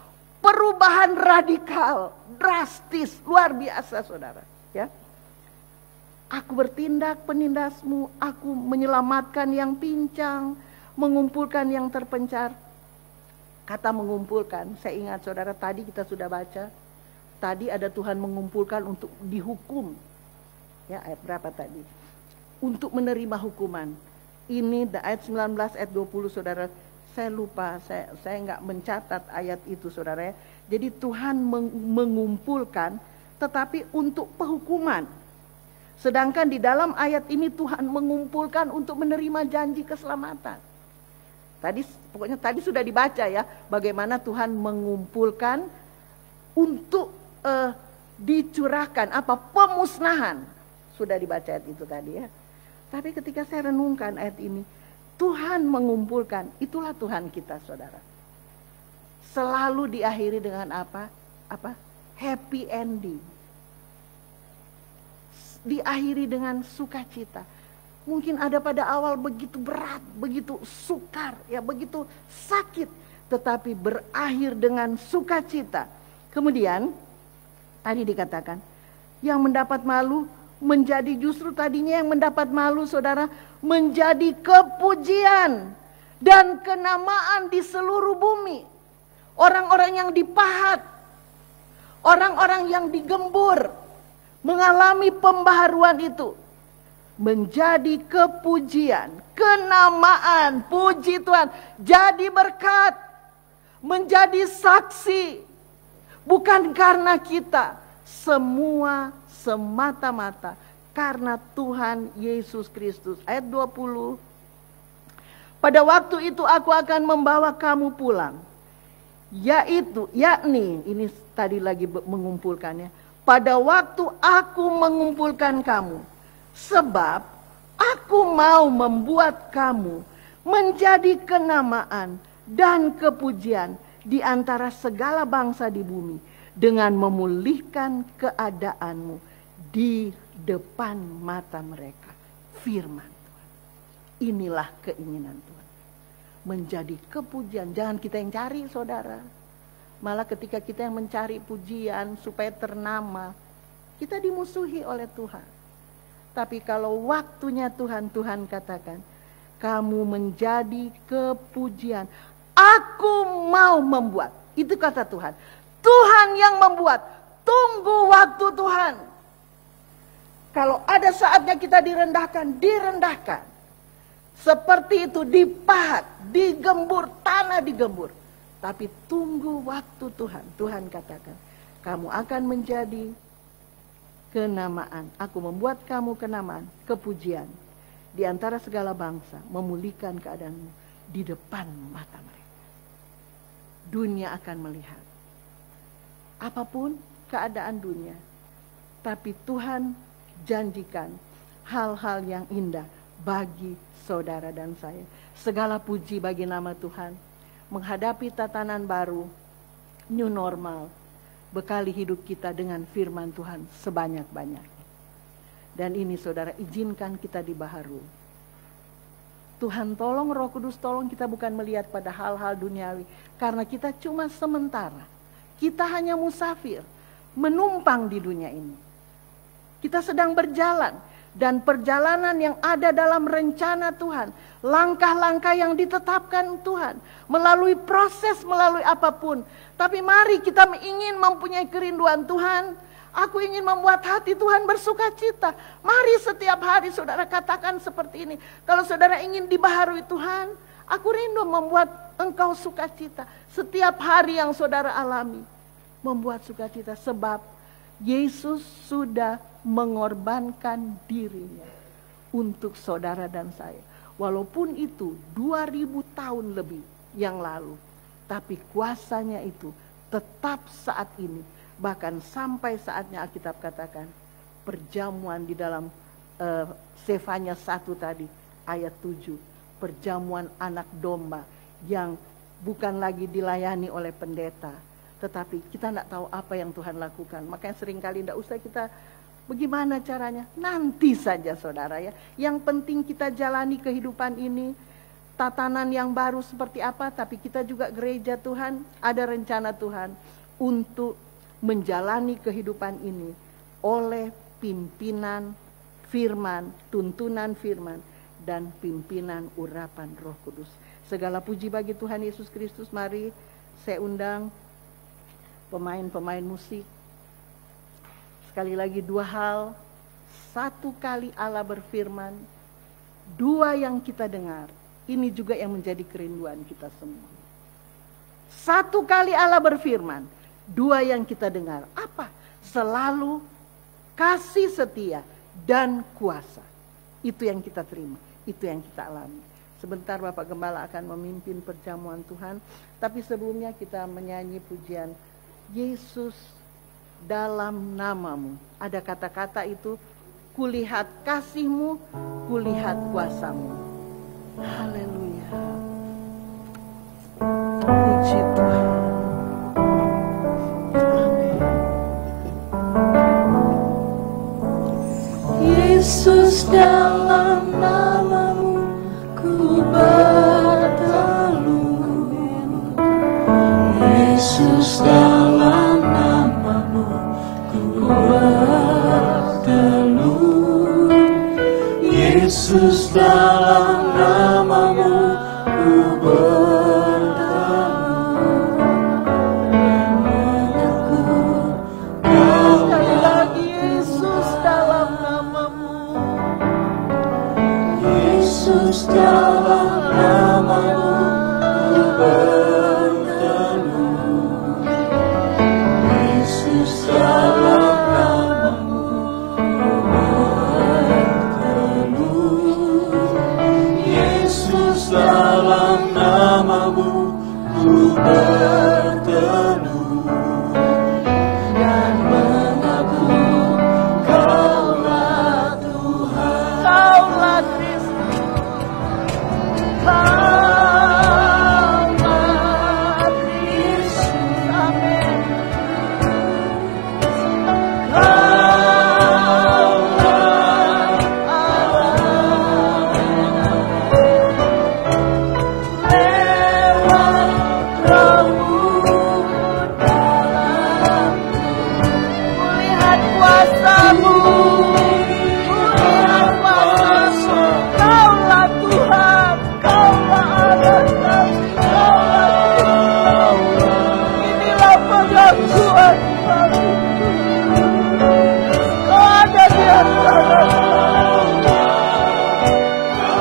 Perubahan radikal, drastis, luar biasa saudara. Ya. Aku bertindak penindasmu, aku menyelamatkan yang pincang, mengumpulkan yang terpencar. Kata mengumpulkan, saya ingat saudara tadi kita sudah baca. Tadi ada Tuhan mengumpulkan untuk dihukum. Ya, ayat berapa tadi? untuk menerima hukuman. Ini ayat 19 ayat 20 saudara. Saya lupa, saya nggak mencatat ayat itu saudara ya. Jadi Tuhan mengumpulkan tetapi untuk penghukuman. Sedangkan di dalam ayat ini Tuhan mengumpulkan untuk menerima janji keselamatan. Pokoknya tadi sudah dibaca ya, bagaimana Tuhan mengumpulkan untuk dicurahkan pemusnahan. Sudah dibaca ayat itu tadi ya. Tapi ketika saya renungkan ayat ini, Tuhan mengumpulkan, itulah Tuhan kita saudara. Selalu diakhiri dengan apa? Happy ending. Diakhiri dengan sukacita. Mungkin ada pada awal begitu berat, begitu sukar, ya begitu sakit, tetapi berakhir dengan sukacita. Kemudian tadi dikatakan, yang mendapat malu menjadi justru tadinya yang mendapat malu saudara, menjadi kepujian dan kenamaan di seluruh bumi. Orang-orang yang dipahat, orang-orang yang digembur, mengalami pembaharuan itu. Menjadi kepujian, kenamaan, puji Tuhan. Jadi berkat, menjadi saksi. Bukan karena kita, semua semata-mata karena Tuhan Yesus Kristus. Ayat 20. Pada waktu itu aku akan membawa kamu pulang. Yakni, ini tadi lagi mengumpulkannya. Pada waktu aku mengumpulkan kamu. Sebab aku mau membuat kamu menjadi kenamaan dan kepujian di antara segala bangsa di bumi. Dengan memulihkan keadaanmu di depan mata mereka. Firman Tuhan. Inilah keinginan Tuhan. Menjadi kepujian. Jangan kita yang cari saudara. Malah ketika kita yang mencari pujian supaya ternama, kita dimusuhi oleh Tuhan. Tapi kalau waktunya Tuhan katakan, kamu menjadi kepujian. Aku mau membuat. Itu kata Tuhan. Tuhan yang membuat. Tunggu waktu Tuhan. Kalau ada saatnya kita direndahkan. Seperti itu, dipahat, digembur, tanah digembur. Tapi tunggu waktu Tuhan. Tuhan katakan, kamu akan menjadi kenamaan. Aku membuat kamu kenamaan, kepujian. Di antara segala bangsa, memulihkan keadaanmu di depan mata mereka. Dunia akan melihat. Apapun keadaan dunia, tapi Tuhan janjikan hal-hal yang indah bagi saudara dan saya. Segala puji bagi nama Tuhan. Menghadapi tatanan baru, new normal, bekali hidup kita dengan firman Tuhan sebanyak-banyaknya. Dan ini saudara, izinkan kita dibaharui. Tuhan tolong, Roh Kudus tolong kita bukan melihat pada hal-hal duniawi, karena kita cuma sementara. Kita hanya musafir, menumpang di dunia ini. Kita sedang berjalan, dan perjalanan yang ada dalam rencana Tuhan, langkah-langkah yang ditetapkan Tuhan, melalui proses, melalui apapun. Tapi mari kita ingin mempunyai kerinduan Tuhan. Aku ingin membuat hati Tuhan bersuka cita. Mari setiap hari saudara katakan seperti ini. Kalau saudara ingin dibaharui Tuhan, aku rindu membuat engkau sukacita. Setiap hari yang saudara alami, membuat sukacita. Sebab Yesus sudah mengorbankan dirinya untuk saudara dan saya. Walaupun itu 2000 tahun lebih yang lalu. Tapi kuasanya itu tetap saat ini. Bahkan sampai saatnya Alkitab katakan, perjamuan di dalam Sefanya 1 tadi, ayat 7. Perjamuan anak domba yang bukan lagi dilayani oleh pendeta. Tetapi kita tidak tahu apa yang Tuhan lakukan. Makanya seringkali tidak usah kita, bagaimana caranya? Nanti saja saudara ya. Yang penting kita jalani kehidupan ini. Tatanan yang baru seperti apa, tapi kita juga gereja Tuhan, ada rencana Tuhan untuk menjalani kehidupan ini oleh pimpinan firman, tuntunan firman, dan pimpinan urapan Roh Kudus. Segala puji bagi Tuhan Yesus Kristus. Mari saya undang pemain-pemain musik. Sekali lagi 2 hal. 1 kali Allah berfirman, dua yang kita dengar, ini juga yang menjadi kerinduan kita semua. Satu kali Allah berfirman, dua yang kita dengar, apa? Selalu kasih setia dan kuasa. Itu yang kita terima, itu yang kita alami. Sebentar Bapak Gembala akan memimpin perjamuan Tuhan, tapi sebelumnya kita menyanyi pujian Yesus dalam namamu. Ada kata-kata itu, kulihat kasih-Mu, kulihat kuasa-Mu. Haleluya. Puji Tuhan. Amin. Yesus dalam namamu ku berteluh. Yesus dalam namamu ku berteluh. Yesus dalam namamu ku berteluh. Sekali lagi Yesus dalam namamu. Yesus dalam namamu ku berteluh. Yesus dalam namamu ku berteluh. Yesus dalam namamu ku berteluh. Dan mengaku Kaulah Tuhan. Kaulah Kristus. Kaulah Kristus. Amin. Kulihat kuasa-Mu, kulihat kuasa-Mu. Kaulah Tuhan, Kaulah Allah kami, Kaulah Tuhan. Inilah pengakuan kami. Kau ada di antara kami.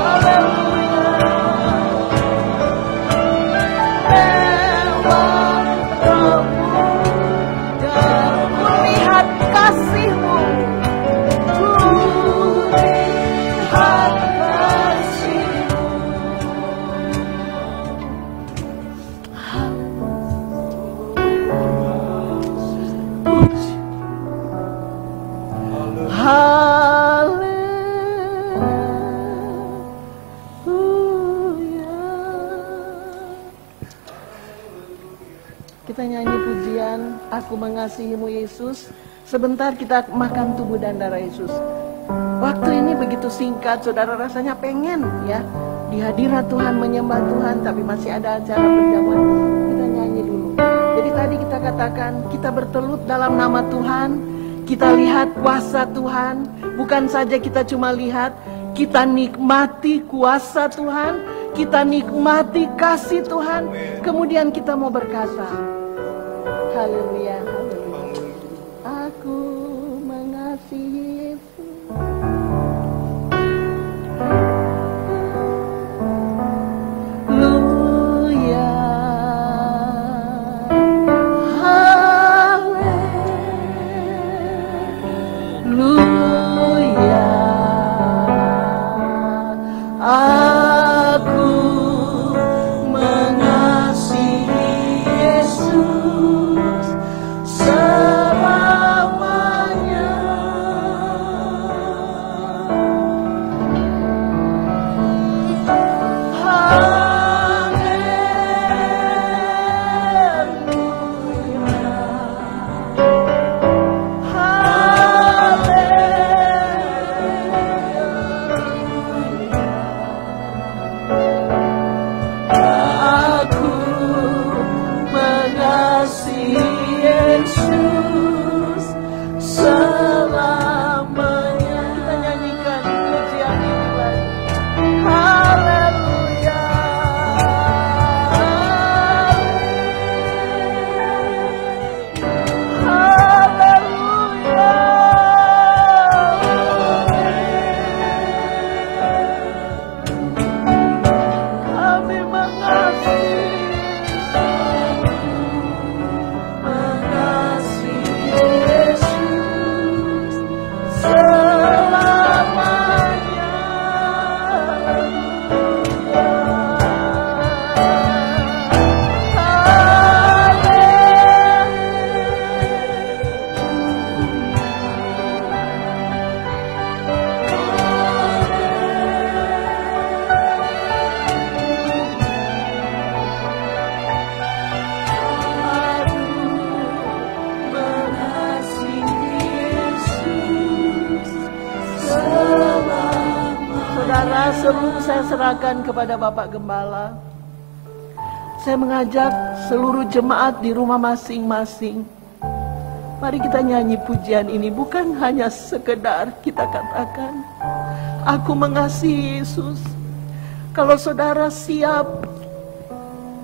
Haleluya. Lewat rohmu dan kulihat kasih-Mu, kulihat kasih-Mu. Haleluya. Kita nyanyi pujian Aku Mengasihi-Mu Yesus. Sebentar kita makan tubuh dan darah Yesus. Waktu ini begitu singkat, saudara rasanya pengen ya di hadirat Tuhan, menyembah Tuhan, tapi masih ada acara perjamuan. Kita nyanyi dulu. Jadi tadi kita katakan kita bertelut dalam nama Tuhan, kita lihat kuasa Tuhan. Bukan saja kita cuma lihat, kita nikmati kuasa Tuhan, kita nikmati kasih Tuhan. Kemudian kita mau berkata, haleluya, haleluya. Aku mengasihi Yesus. Haleluya. Haleluya. Aku mengasihi Yesus saya serahkan kepada Bapak Gembala. Saya mengajak seluruh jemaat di rumah masing-masing. Mari kita nyanyi pujian ini, bukan hanya sekedar kita katakan, aku mengasihi Yesus. Kalau saudara siap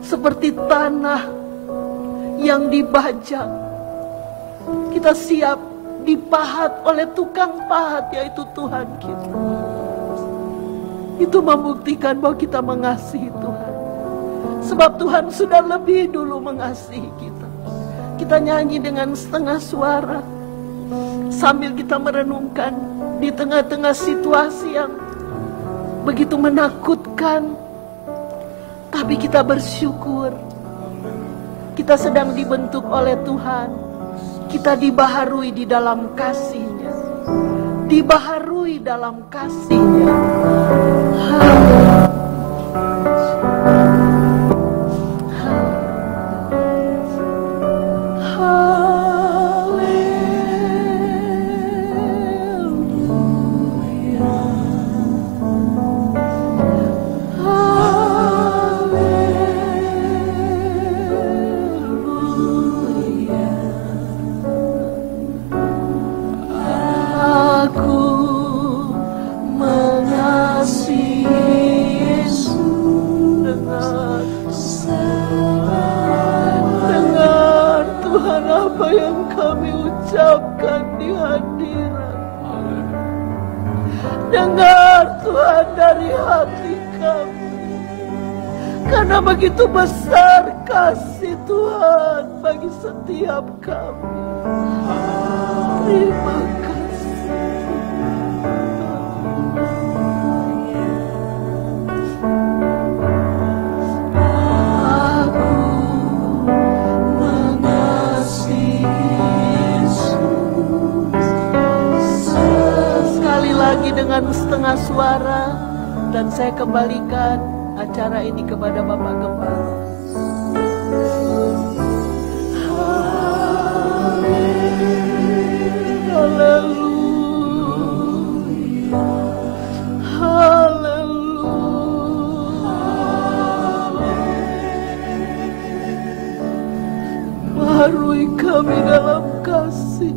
seperti tanah yang dibajak, kita siap dipahat oleh tukang pahat, yaitu Tuhan kita. Itu membuktikan bahwa kita mengasihi Tuhan. Sebab Tuhan sudah lebih dulu mengasihi kita. Kita nyanyi dengan setengah suara sambil kita merenungkan di tengah-tengah situasi yang begitu menakutkan. Tapi kita bersyukur. Kita sedang dibentuk oleh Tuhan. Kita dibaharui di dalam kasih-Nya. Dibaharui dalam kasih-Nya. Begitu besar kasih Tuhan bagi setiap kami. Terima kasih. Aku mengasihi Yesus. Sekali lagi dengan setengah suara, dan saya kembalikan acara ini kepada Bapak Gembala. Haleluya, haleluya. Baharui kami dalam kasih.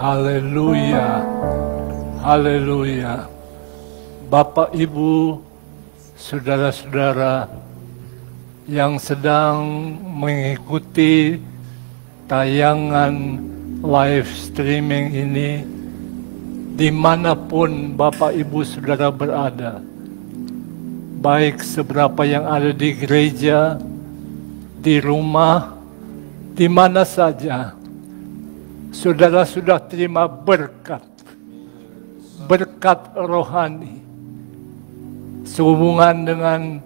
Haleluya, haleluya. Bapak, Ibu, saudara-saudara yang sedang mengikuti tayangan live streaming ini, dimanapun Bapak, Ibu, saudara berada, baik seberapa yang ada di gereja, di rumah, di mana saja, saudara sudah terima berkat rohani sehubungan dengan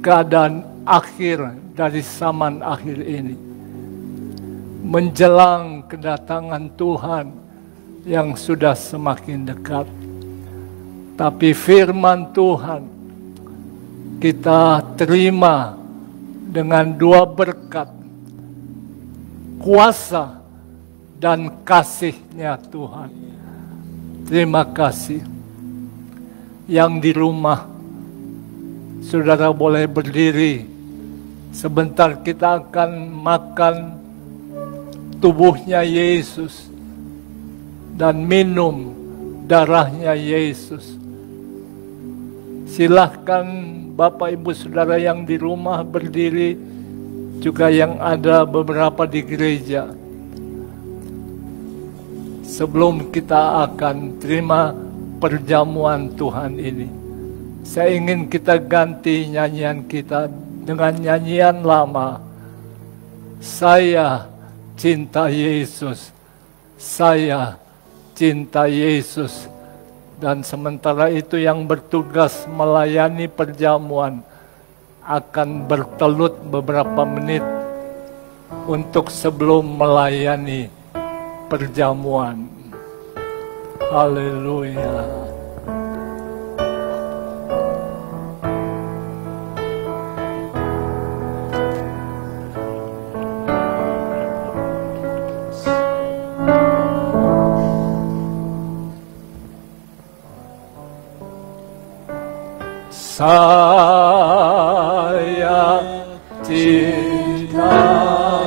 keadaan akhir dari zaman akhir ini, menjelang kedatangan Tuhan yang sudah semakin dekat. Tapi firman Tuhan kita terima dengan dua berkat, kuasa dan kasih-Nya Tuhan. Terima kasih. Yang di rumah, saudara boleh berdiri. Sebentar kita akan makan tubuh-Nya Yesus dan minum darah-Nya Yesus. Silahkan Bapak, Ibu, saudara yang di rumah berdiri, juga yang ada beberapa di gereja. sebelum kita akan terima perjamuan Tuhan ini, saya ingin kita ganti nyanyian kita dengan nyanyian lama. Saya cinta Yesus, saya cinta Yesus. Dan sementara itu yang bertugas melayani perjamuan akan bertelut beberapa menit untuk sebelum melayani perjamuan. Haleluya. Saya cinta Yesus, saya cinta Yesus,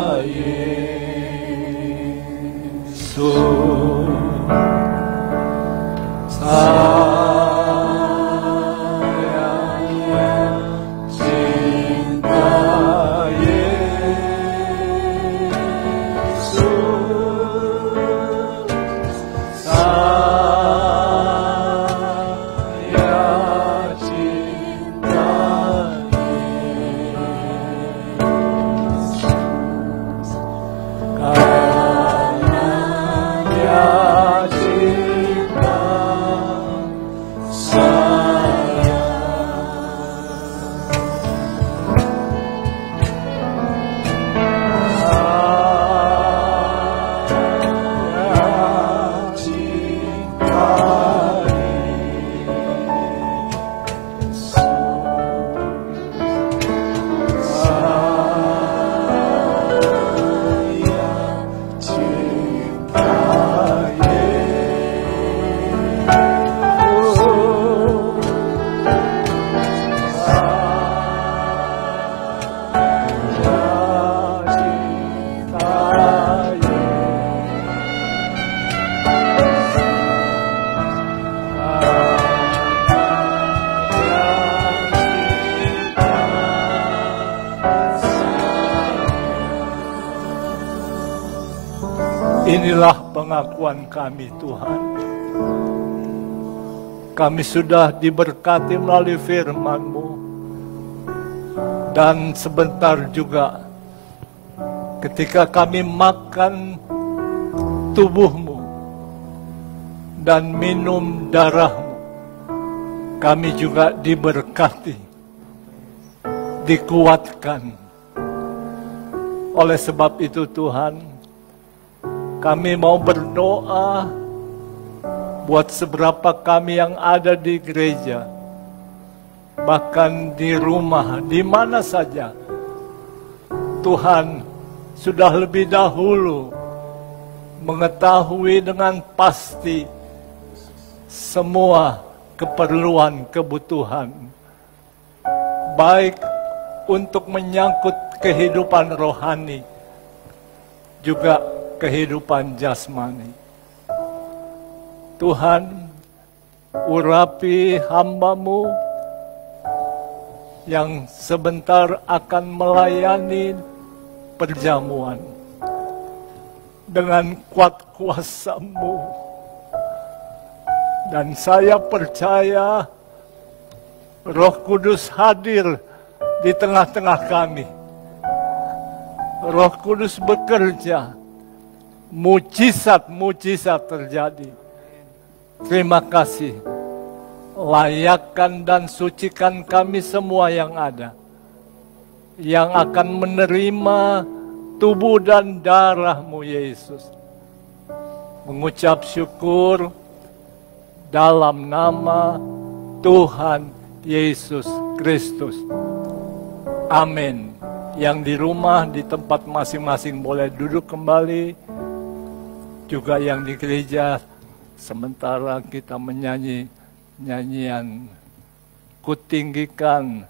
inilah pengakuan kami Tuhan. Kami sudah diberkati melalui firman-Mu. Dan sebentar juga ketika kami makan tubuh-Mu dan minum darah-Mu, kami juga diberkati, dikuatkan. Oleh sebab itu Tuhan, kami mau berdoa buat seberapa kami yang ada di gereja, bahkan di rumah, di mana saja. Tuhan sudah lebih dahulu mengetahui dengan pasti semua keperluan, kebutuhan, baik untuk menyangkut kehidupan rohani, juga kehidupan jasmani. Tuhan, urapi hamba-Mu yang sebentar akan melayani perjamuan dengan kuat kuasa-Mu. Dan saya percaya Roh Kudus hadir di tengah-tengah kami. Roh Kudus bekerja, mujizat-mujizat terjadi. Terima kasih. Layakkan dan sucikan kami semua yang ada, yang akan menerima tubuh dan darah-Mu Yesus. Mengucap syukur dalam nama Tuhan Yesus Kristus. Amin. Yang di rumah, di tempat masing-masing boleh duduk kembali. Juga yang di gereja, sementara kita menyanyi nyanyian Kutinggikan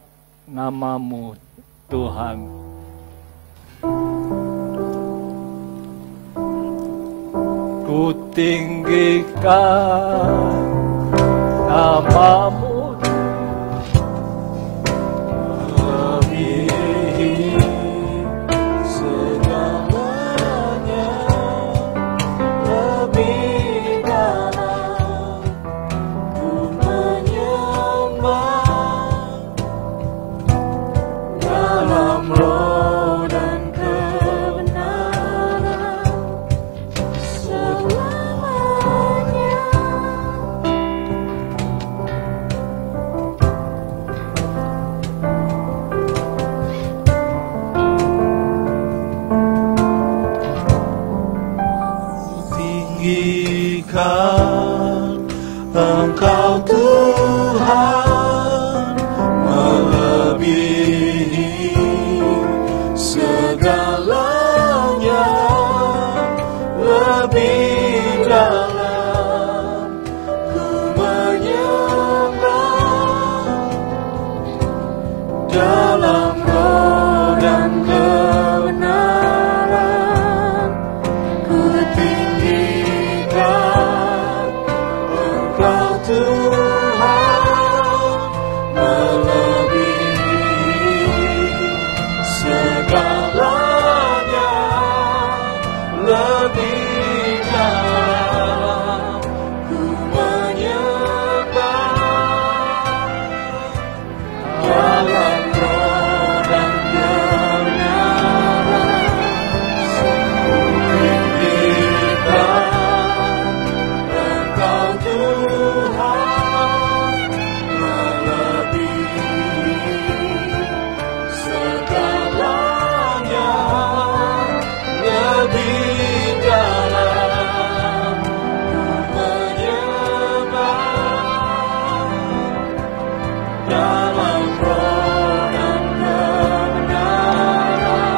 Nama-Mu Tuhan. Kutinggikan Nama-Mu Segalanya lebih Engkau Tuhan melebihi segalanya, lebih dalam ku menyembah, dalam roh dan kebenaran ku tinggikan Engkau Tuhan melebihi segalanya, lebih dalam ku menyembah, dalam roh dan kebenaran ku tinggikan Engkau Tuhan melebihi segalanya, lebih dalam ku menyembah, dalam roh dan kebenaran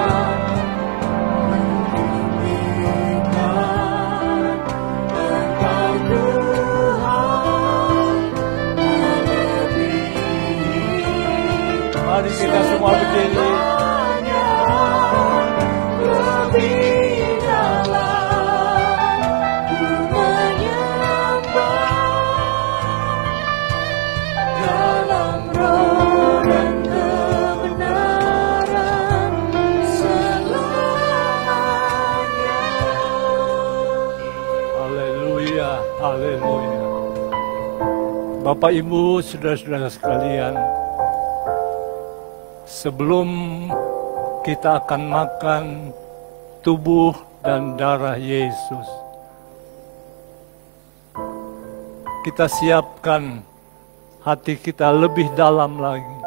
ku tinggikan Engkau Tuhan melebihi. Mari kita semua berdiri. Lebih dalam ku menyembah, dalam roh dan kebenaran selamanya. Haleluya, haleluya. Bapak, Ibu, saudara-saudara sekalian, sebelum kita akan makan tubuh dan darah Yesus, kita siapkan hati kita lebih dalam lagi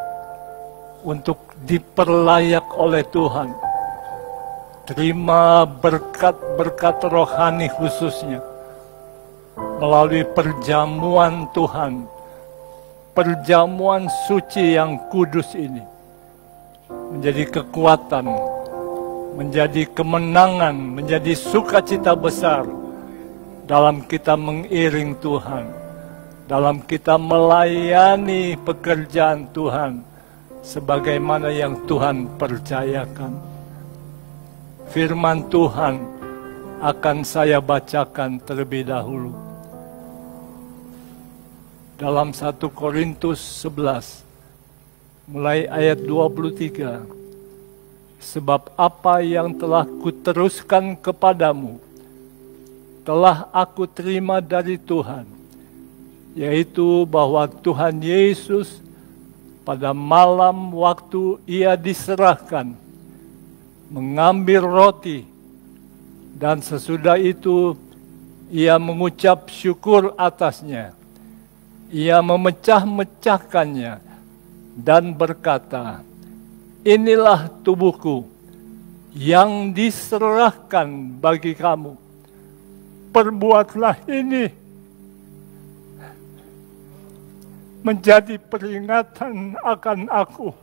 untuk diperlayak oleh Tuhan. Terima berkat-berkat rohani khususnya melalui perjamuan Tuhan, perjamuan suci yang kudus ini, menjadi kekuatan, menjadi kemenangan, menjadi sukacita besar dalam kita mengiring Tuhan, dalam kita melayani pekerjaan Tuhan sebagaimana yang Tuhan percayakan. Firman Tuhan akan saya bacakan terlebih dahulu. Dalam 1 Korintus 11, mulai ayat 23. Sebab apa yang telah kuteruskan kepadamu, telah aku terima dari Tuhan, yaitu bahwa Tuhan Yesus pada malam waktu ia diserahkan, mengambil roti, dan sesudah itu ia mengucap syukur atasnya. Ia memecah-mecahkannya dan berkata, inilah tubuhku yang diserahkan bagi kamu. Perbuatlah ini menjadi peringatan akan aku.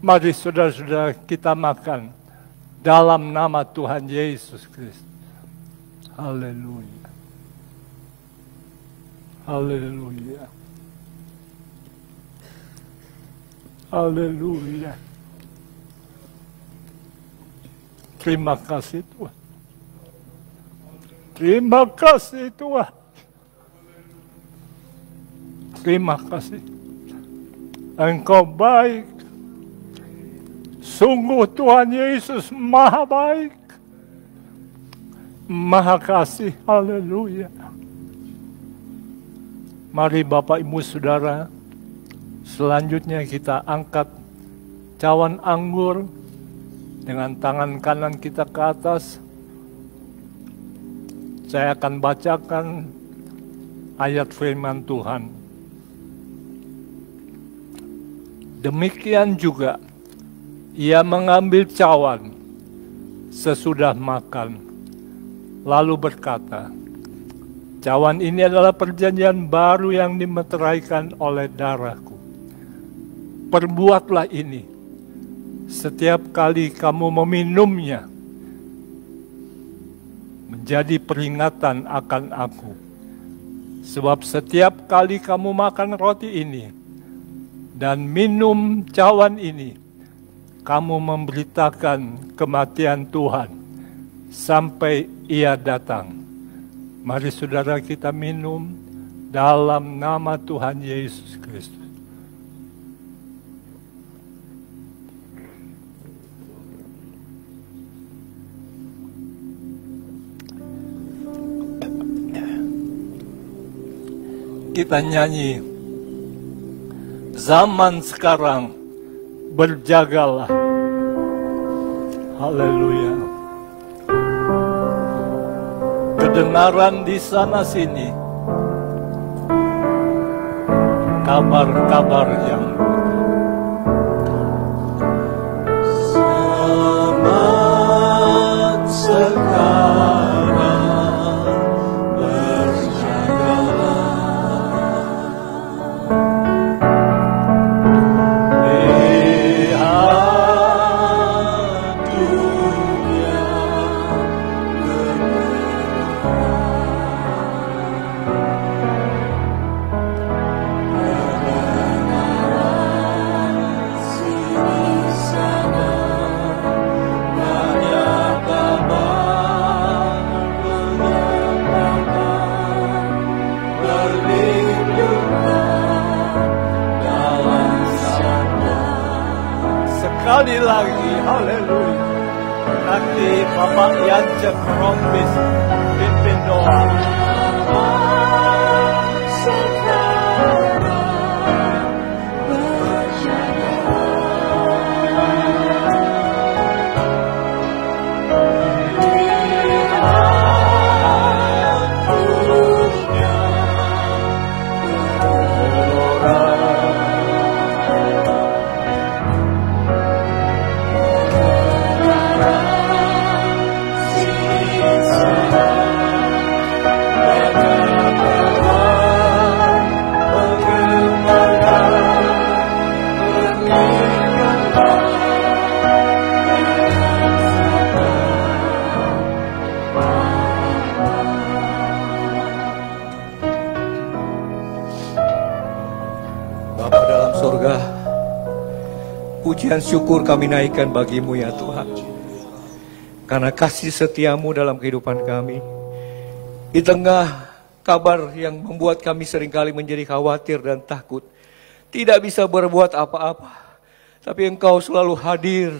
Mari saudara-saudara kita makan dalam nama Tuhan Yesus Kristus. Haleluya. Haleluya. Haleluya. Terima kasih Tuhan. Terima kasih Tuhan. Terima kasih. Engkau baik. Sungguh Tuhan Yesus maha baik. Maha kasih. Haleluya. Mari Bapak Ibu Saudara, selanjutnya kita angkat cawan anggur dengan tangan kanan kita ke atas. Saya akan bacakan ayat firman Tuhan. Demikian juga ia mengambil cawan sesudah makan, lalu berkata, Cawan ini adalah perjanjian baru yang dimeteraikan oleh darahku. Perbuatlah ini setiap kali kamu meminumnya, menjadi peringatan akan aku. Sebab setiap kali kamu makan roti ini dan minum cawan ini, kamu memberitakan kematian Tuhan sampai Ia datang. Mari saudara kita minum dalam nama Tuhan Yesus Kristus. Kita nyanyi, zaman sekarang berjagalah. Haleluya. Kedengaran di sana sini kabar-kabar yang zaman sekarang sekali lagi, haleluya. Nanti Bapak Yancek Rombis pimpin doa. Pujian syukur kami naikkan bagi-Mu ya Tuhan. Karena kasih setiamu dalam kehidupan kami. Di tengah kabar yang membuat kami seringkali menjadi khawatir dan takut. Tidak bisa berbuat apa-apa. Tapi Engkau selalu hadir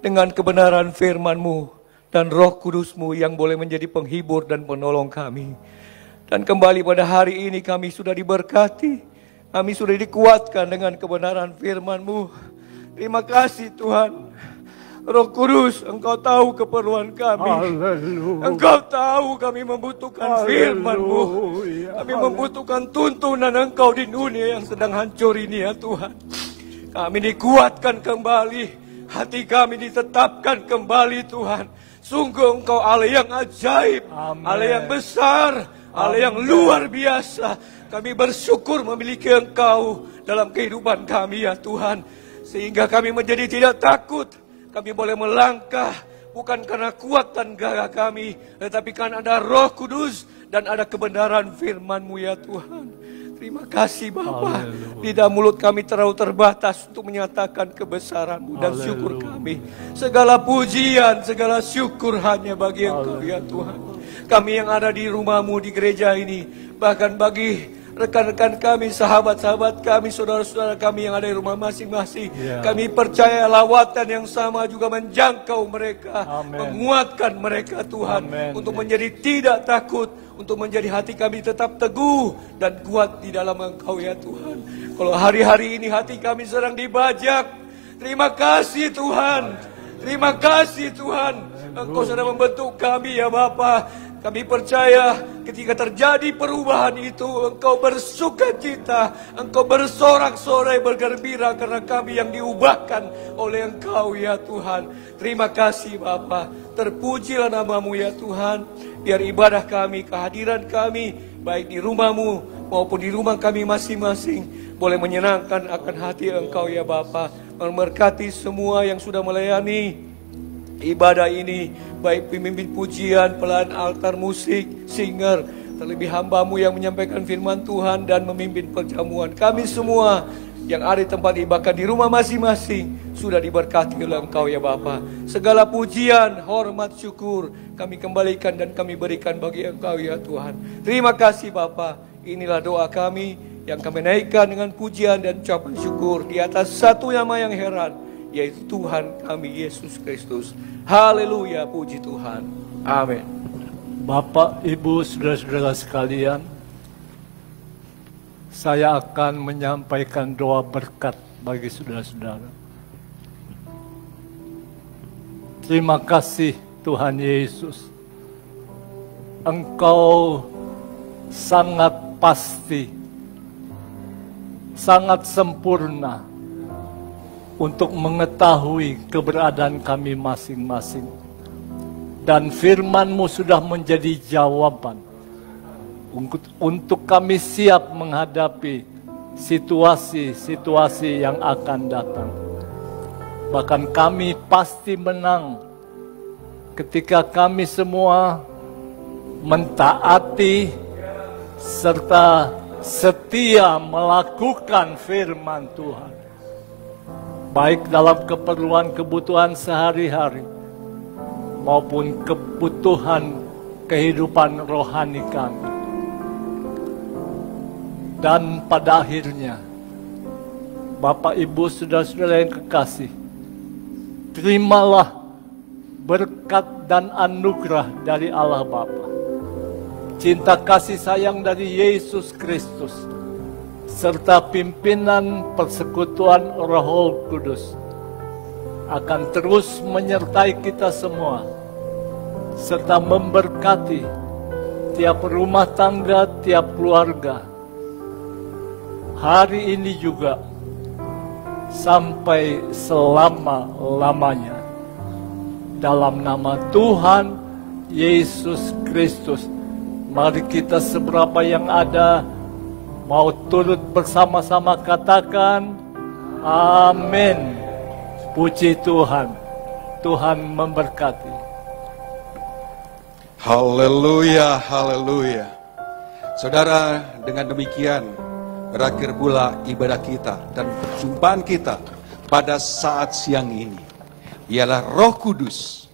dengan kebenaran firman-Mu dan Roh Kudus-Mu yang boleh menjadi penghibur dan penolong kami. Dan kembali pada hari ini kami sudah diberkati. Kami sudah dikuatkan dengan kebenaran firman-Mu. Terima kasih Tuhan. Roh Kudus, Engkau tahu keperluan kami. Haleluya. Engkau tahu kami membutuhkan firman-Mu. Kami membutuhkan tuntunan Engkau di dunia yang sedang hancur ini ya Tuhan. Kami dikuatkan kembali. Hati kami ditetapkan kembali Tuhan. Sungguh Engkau Allah yang ajaib. Amen. Allah yang besar. Allah yang luar biasa. Kami bersyukur memiliki Engkau dalam kehidupan kami ya Tuhan. Sehingga kami menjadi tidak takut. Kami boleh melangkah bukan karena kuat dan gagah kami. Tetapi karena ada Roh Kudus dan ada kebenaran firman-Mu ya Tuhan. Terima kasih Bapa. Lidah mulut kami terlalu terbatas untuk menyatakan kebesaran-Mu dan syukur kami. Segala pujian, segala syukur hanya bagi Engkau ya Tuhan. Kami yang ada di rumah-Mu di gereja ini. Bahkan bagi rekan-rekan kami, sahabat-sahabat kami, saudara-saudara kami yang ada di rumah masing-masing. Kami percaya lawatan yang sama juga menjangkau mereka. Menguatkan mereka Tuhan. Untuk menjadi tidak takut. Untuk menjadi hati kami tetap teguh dan kuat di dalam Engkau ya Tuhan. Kalau hari-hari ini hati kami sedang dibajak. Terima kasih Tuhan. Terima kasih Tuhan. Engkau sudah membentuk kami ya Bapa. Kami percaya ketika terjadi perubahan itu, Engkau bersukacita, Engkau bersorak-sorai, bergembira karena kami yang diubahkan oleh Engkau ya Tuhan. Terima kasih Bapa, terpujilah nama-Mu ya Tuhan. Biar ibadah kami, kehadiran kami, baik di rumah-Mu maupun di rumah kami masing-masing, boleh menyenangkan akan hati Engkau ya Bapa. Memberkati semua yang sudah melayani ibadah ini, baik pemimpin pujian, pelayan altar musik, singer, terlebih hamba-Mu yang menyampaikan firman Tuhan dan memimpin perjamuan. Kami semua yang ada di tempat ibadah di rumah masing-masing sudah diberkati oleh Engkau ya Bapa. Segala pujian, hormat, syukur kami kembalikan dan kami berikan bagi Engkau ya Tuhan. Terima kasih Bapa. Inilah doa kami yang kami naikkan dengan pujian dan ucapan syukur di atas satu nama yang heran, yaitu Tuhan kami Yesus Kristus. Haleluya, puji Tuhan. Amin. Bapak, Ibu, saudara-saudara sekalian, saya akan menyampaikan doa berkat bagi saudara-saudara. Terima kasih Tuhan Yesus. Engkau sangat pasti, sangat sempurna untuk mengetahui keberadaan kami masing-masing. Dan firman-Mu sudah menjadi jawaban untuk kami siap menghadapi situasi-situasi yang akan datang. Bahkan kami pasti menang ketika kami semua mentaati serta setia melakukan firman Tuhan, baik dalam keperluan kebutuhan sehari-hari maupun kebutuhan kehidupan rohani kami. Dan pada akhirnya, Bapak, Ibu, saudara-saudara yang kekasih, terimalah berkat dan anugerah dari Allah Bapa, cinta kasih sayang dari Yesus Kristus, serta pimpinan persekutuan Roh Kudus akan terus menyertai kita semua, serta memberkati tiap rumah tangga, tiap keluarga, hari ini juga sampai selama-lamanya. Dalam nama Tuhan Yesus Kristus, mari kita seberapa yang ada mau turut bersama-sama katakan amin. Puji Tuhan. Tuhan memberkati. Haleluya, haleluya. Saudara, dengan demikian berakhir pula ibadah kita dan perjumpaan kita pada saat siang ini. Ialah Roh Kudus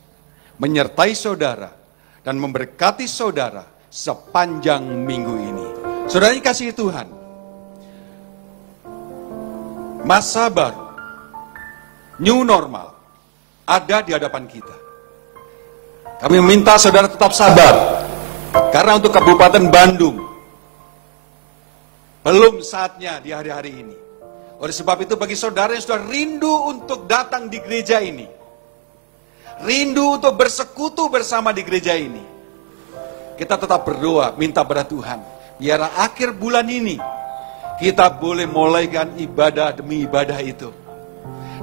menyertai saudara dan memberkati saudara sepanjang minggu ini. Saudara dikasihi Tuhan, masa baru, new normal, ada di hadapan kita. Kami meminta saudara tetap sabar, karena untuk Kabupaten Bandung, belum saatnya di hari-hari ini. Oleh sebab itu bagi saudara yang sudah rindu untuk datang di gereja ini, rindu untuk bersekutu bersama di gereja ini, kita tetap berdoa, minta pada Tuhan, biar akhir bulan ini kita boleh mulaikan ibadah demi ibadah itu.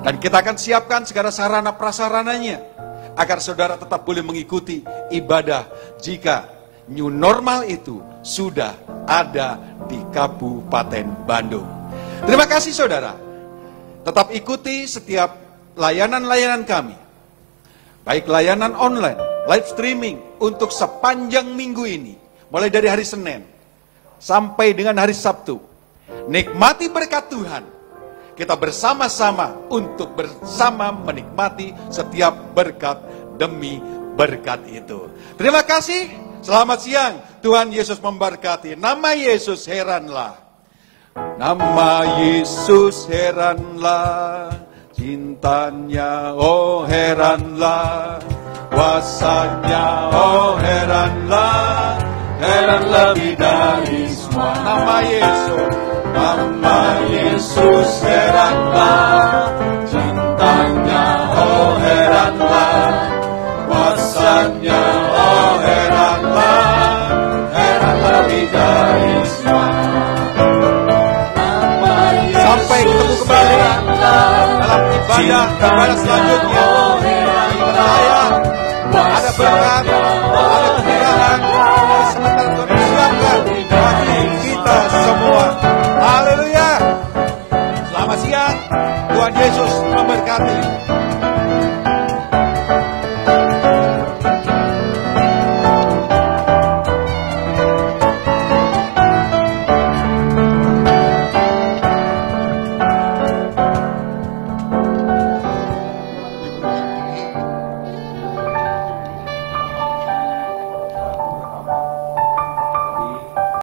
Dan kita akan siapkan segala sarana prasarananya, agar saudara tetap boleh mengikuti ibadah jika new normal itu sudah ada di Kabupaten Bandung. Terima kasih saudara. Tetap ikuti setiap layanan-layanan kami. Baik layanan online, live streaming untuk sepanjang minggu ini. Mulai dari hari Senin sampai dengan hari Sabtu. Nikmati berkat Tuhan. Kita bersama-sama untuk bersama menikmati setiap berkat demi berkat itu. Terima kasih. Selamat siang. Tuhan Yesus memberkati. Nama Yesus heranlah. Nama Yesus heranlah. Cintanya oh heranlah. Kuasanya oh heranlah. Heran lebih dari semua. Nama Yesus. Nama Yesus heranlah. Cintanya oh heranlah. Kuasanya oh heranlah. Heran ibadah selanjutnya. Percaya ada berkat, ada kemuliaan, sebentar Tuhan siapkan bagi kita semua. Haleluya. Selamat siang, Tuhan Yesus memberkati.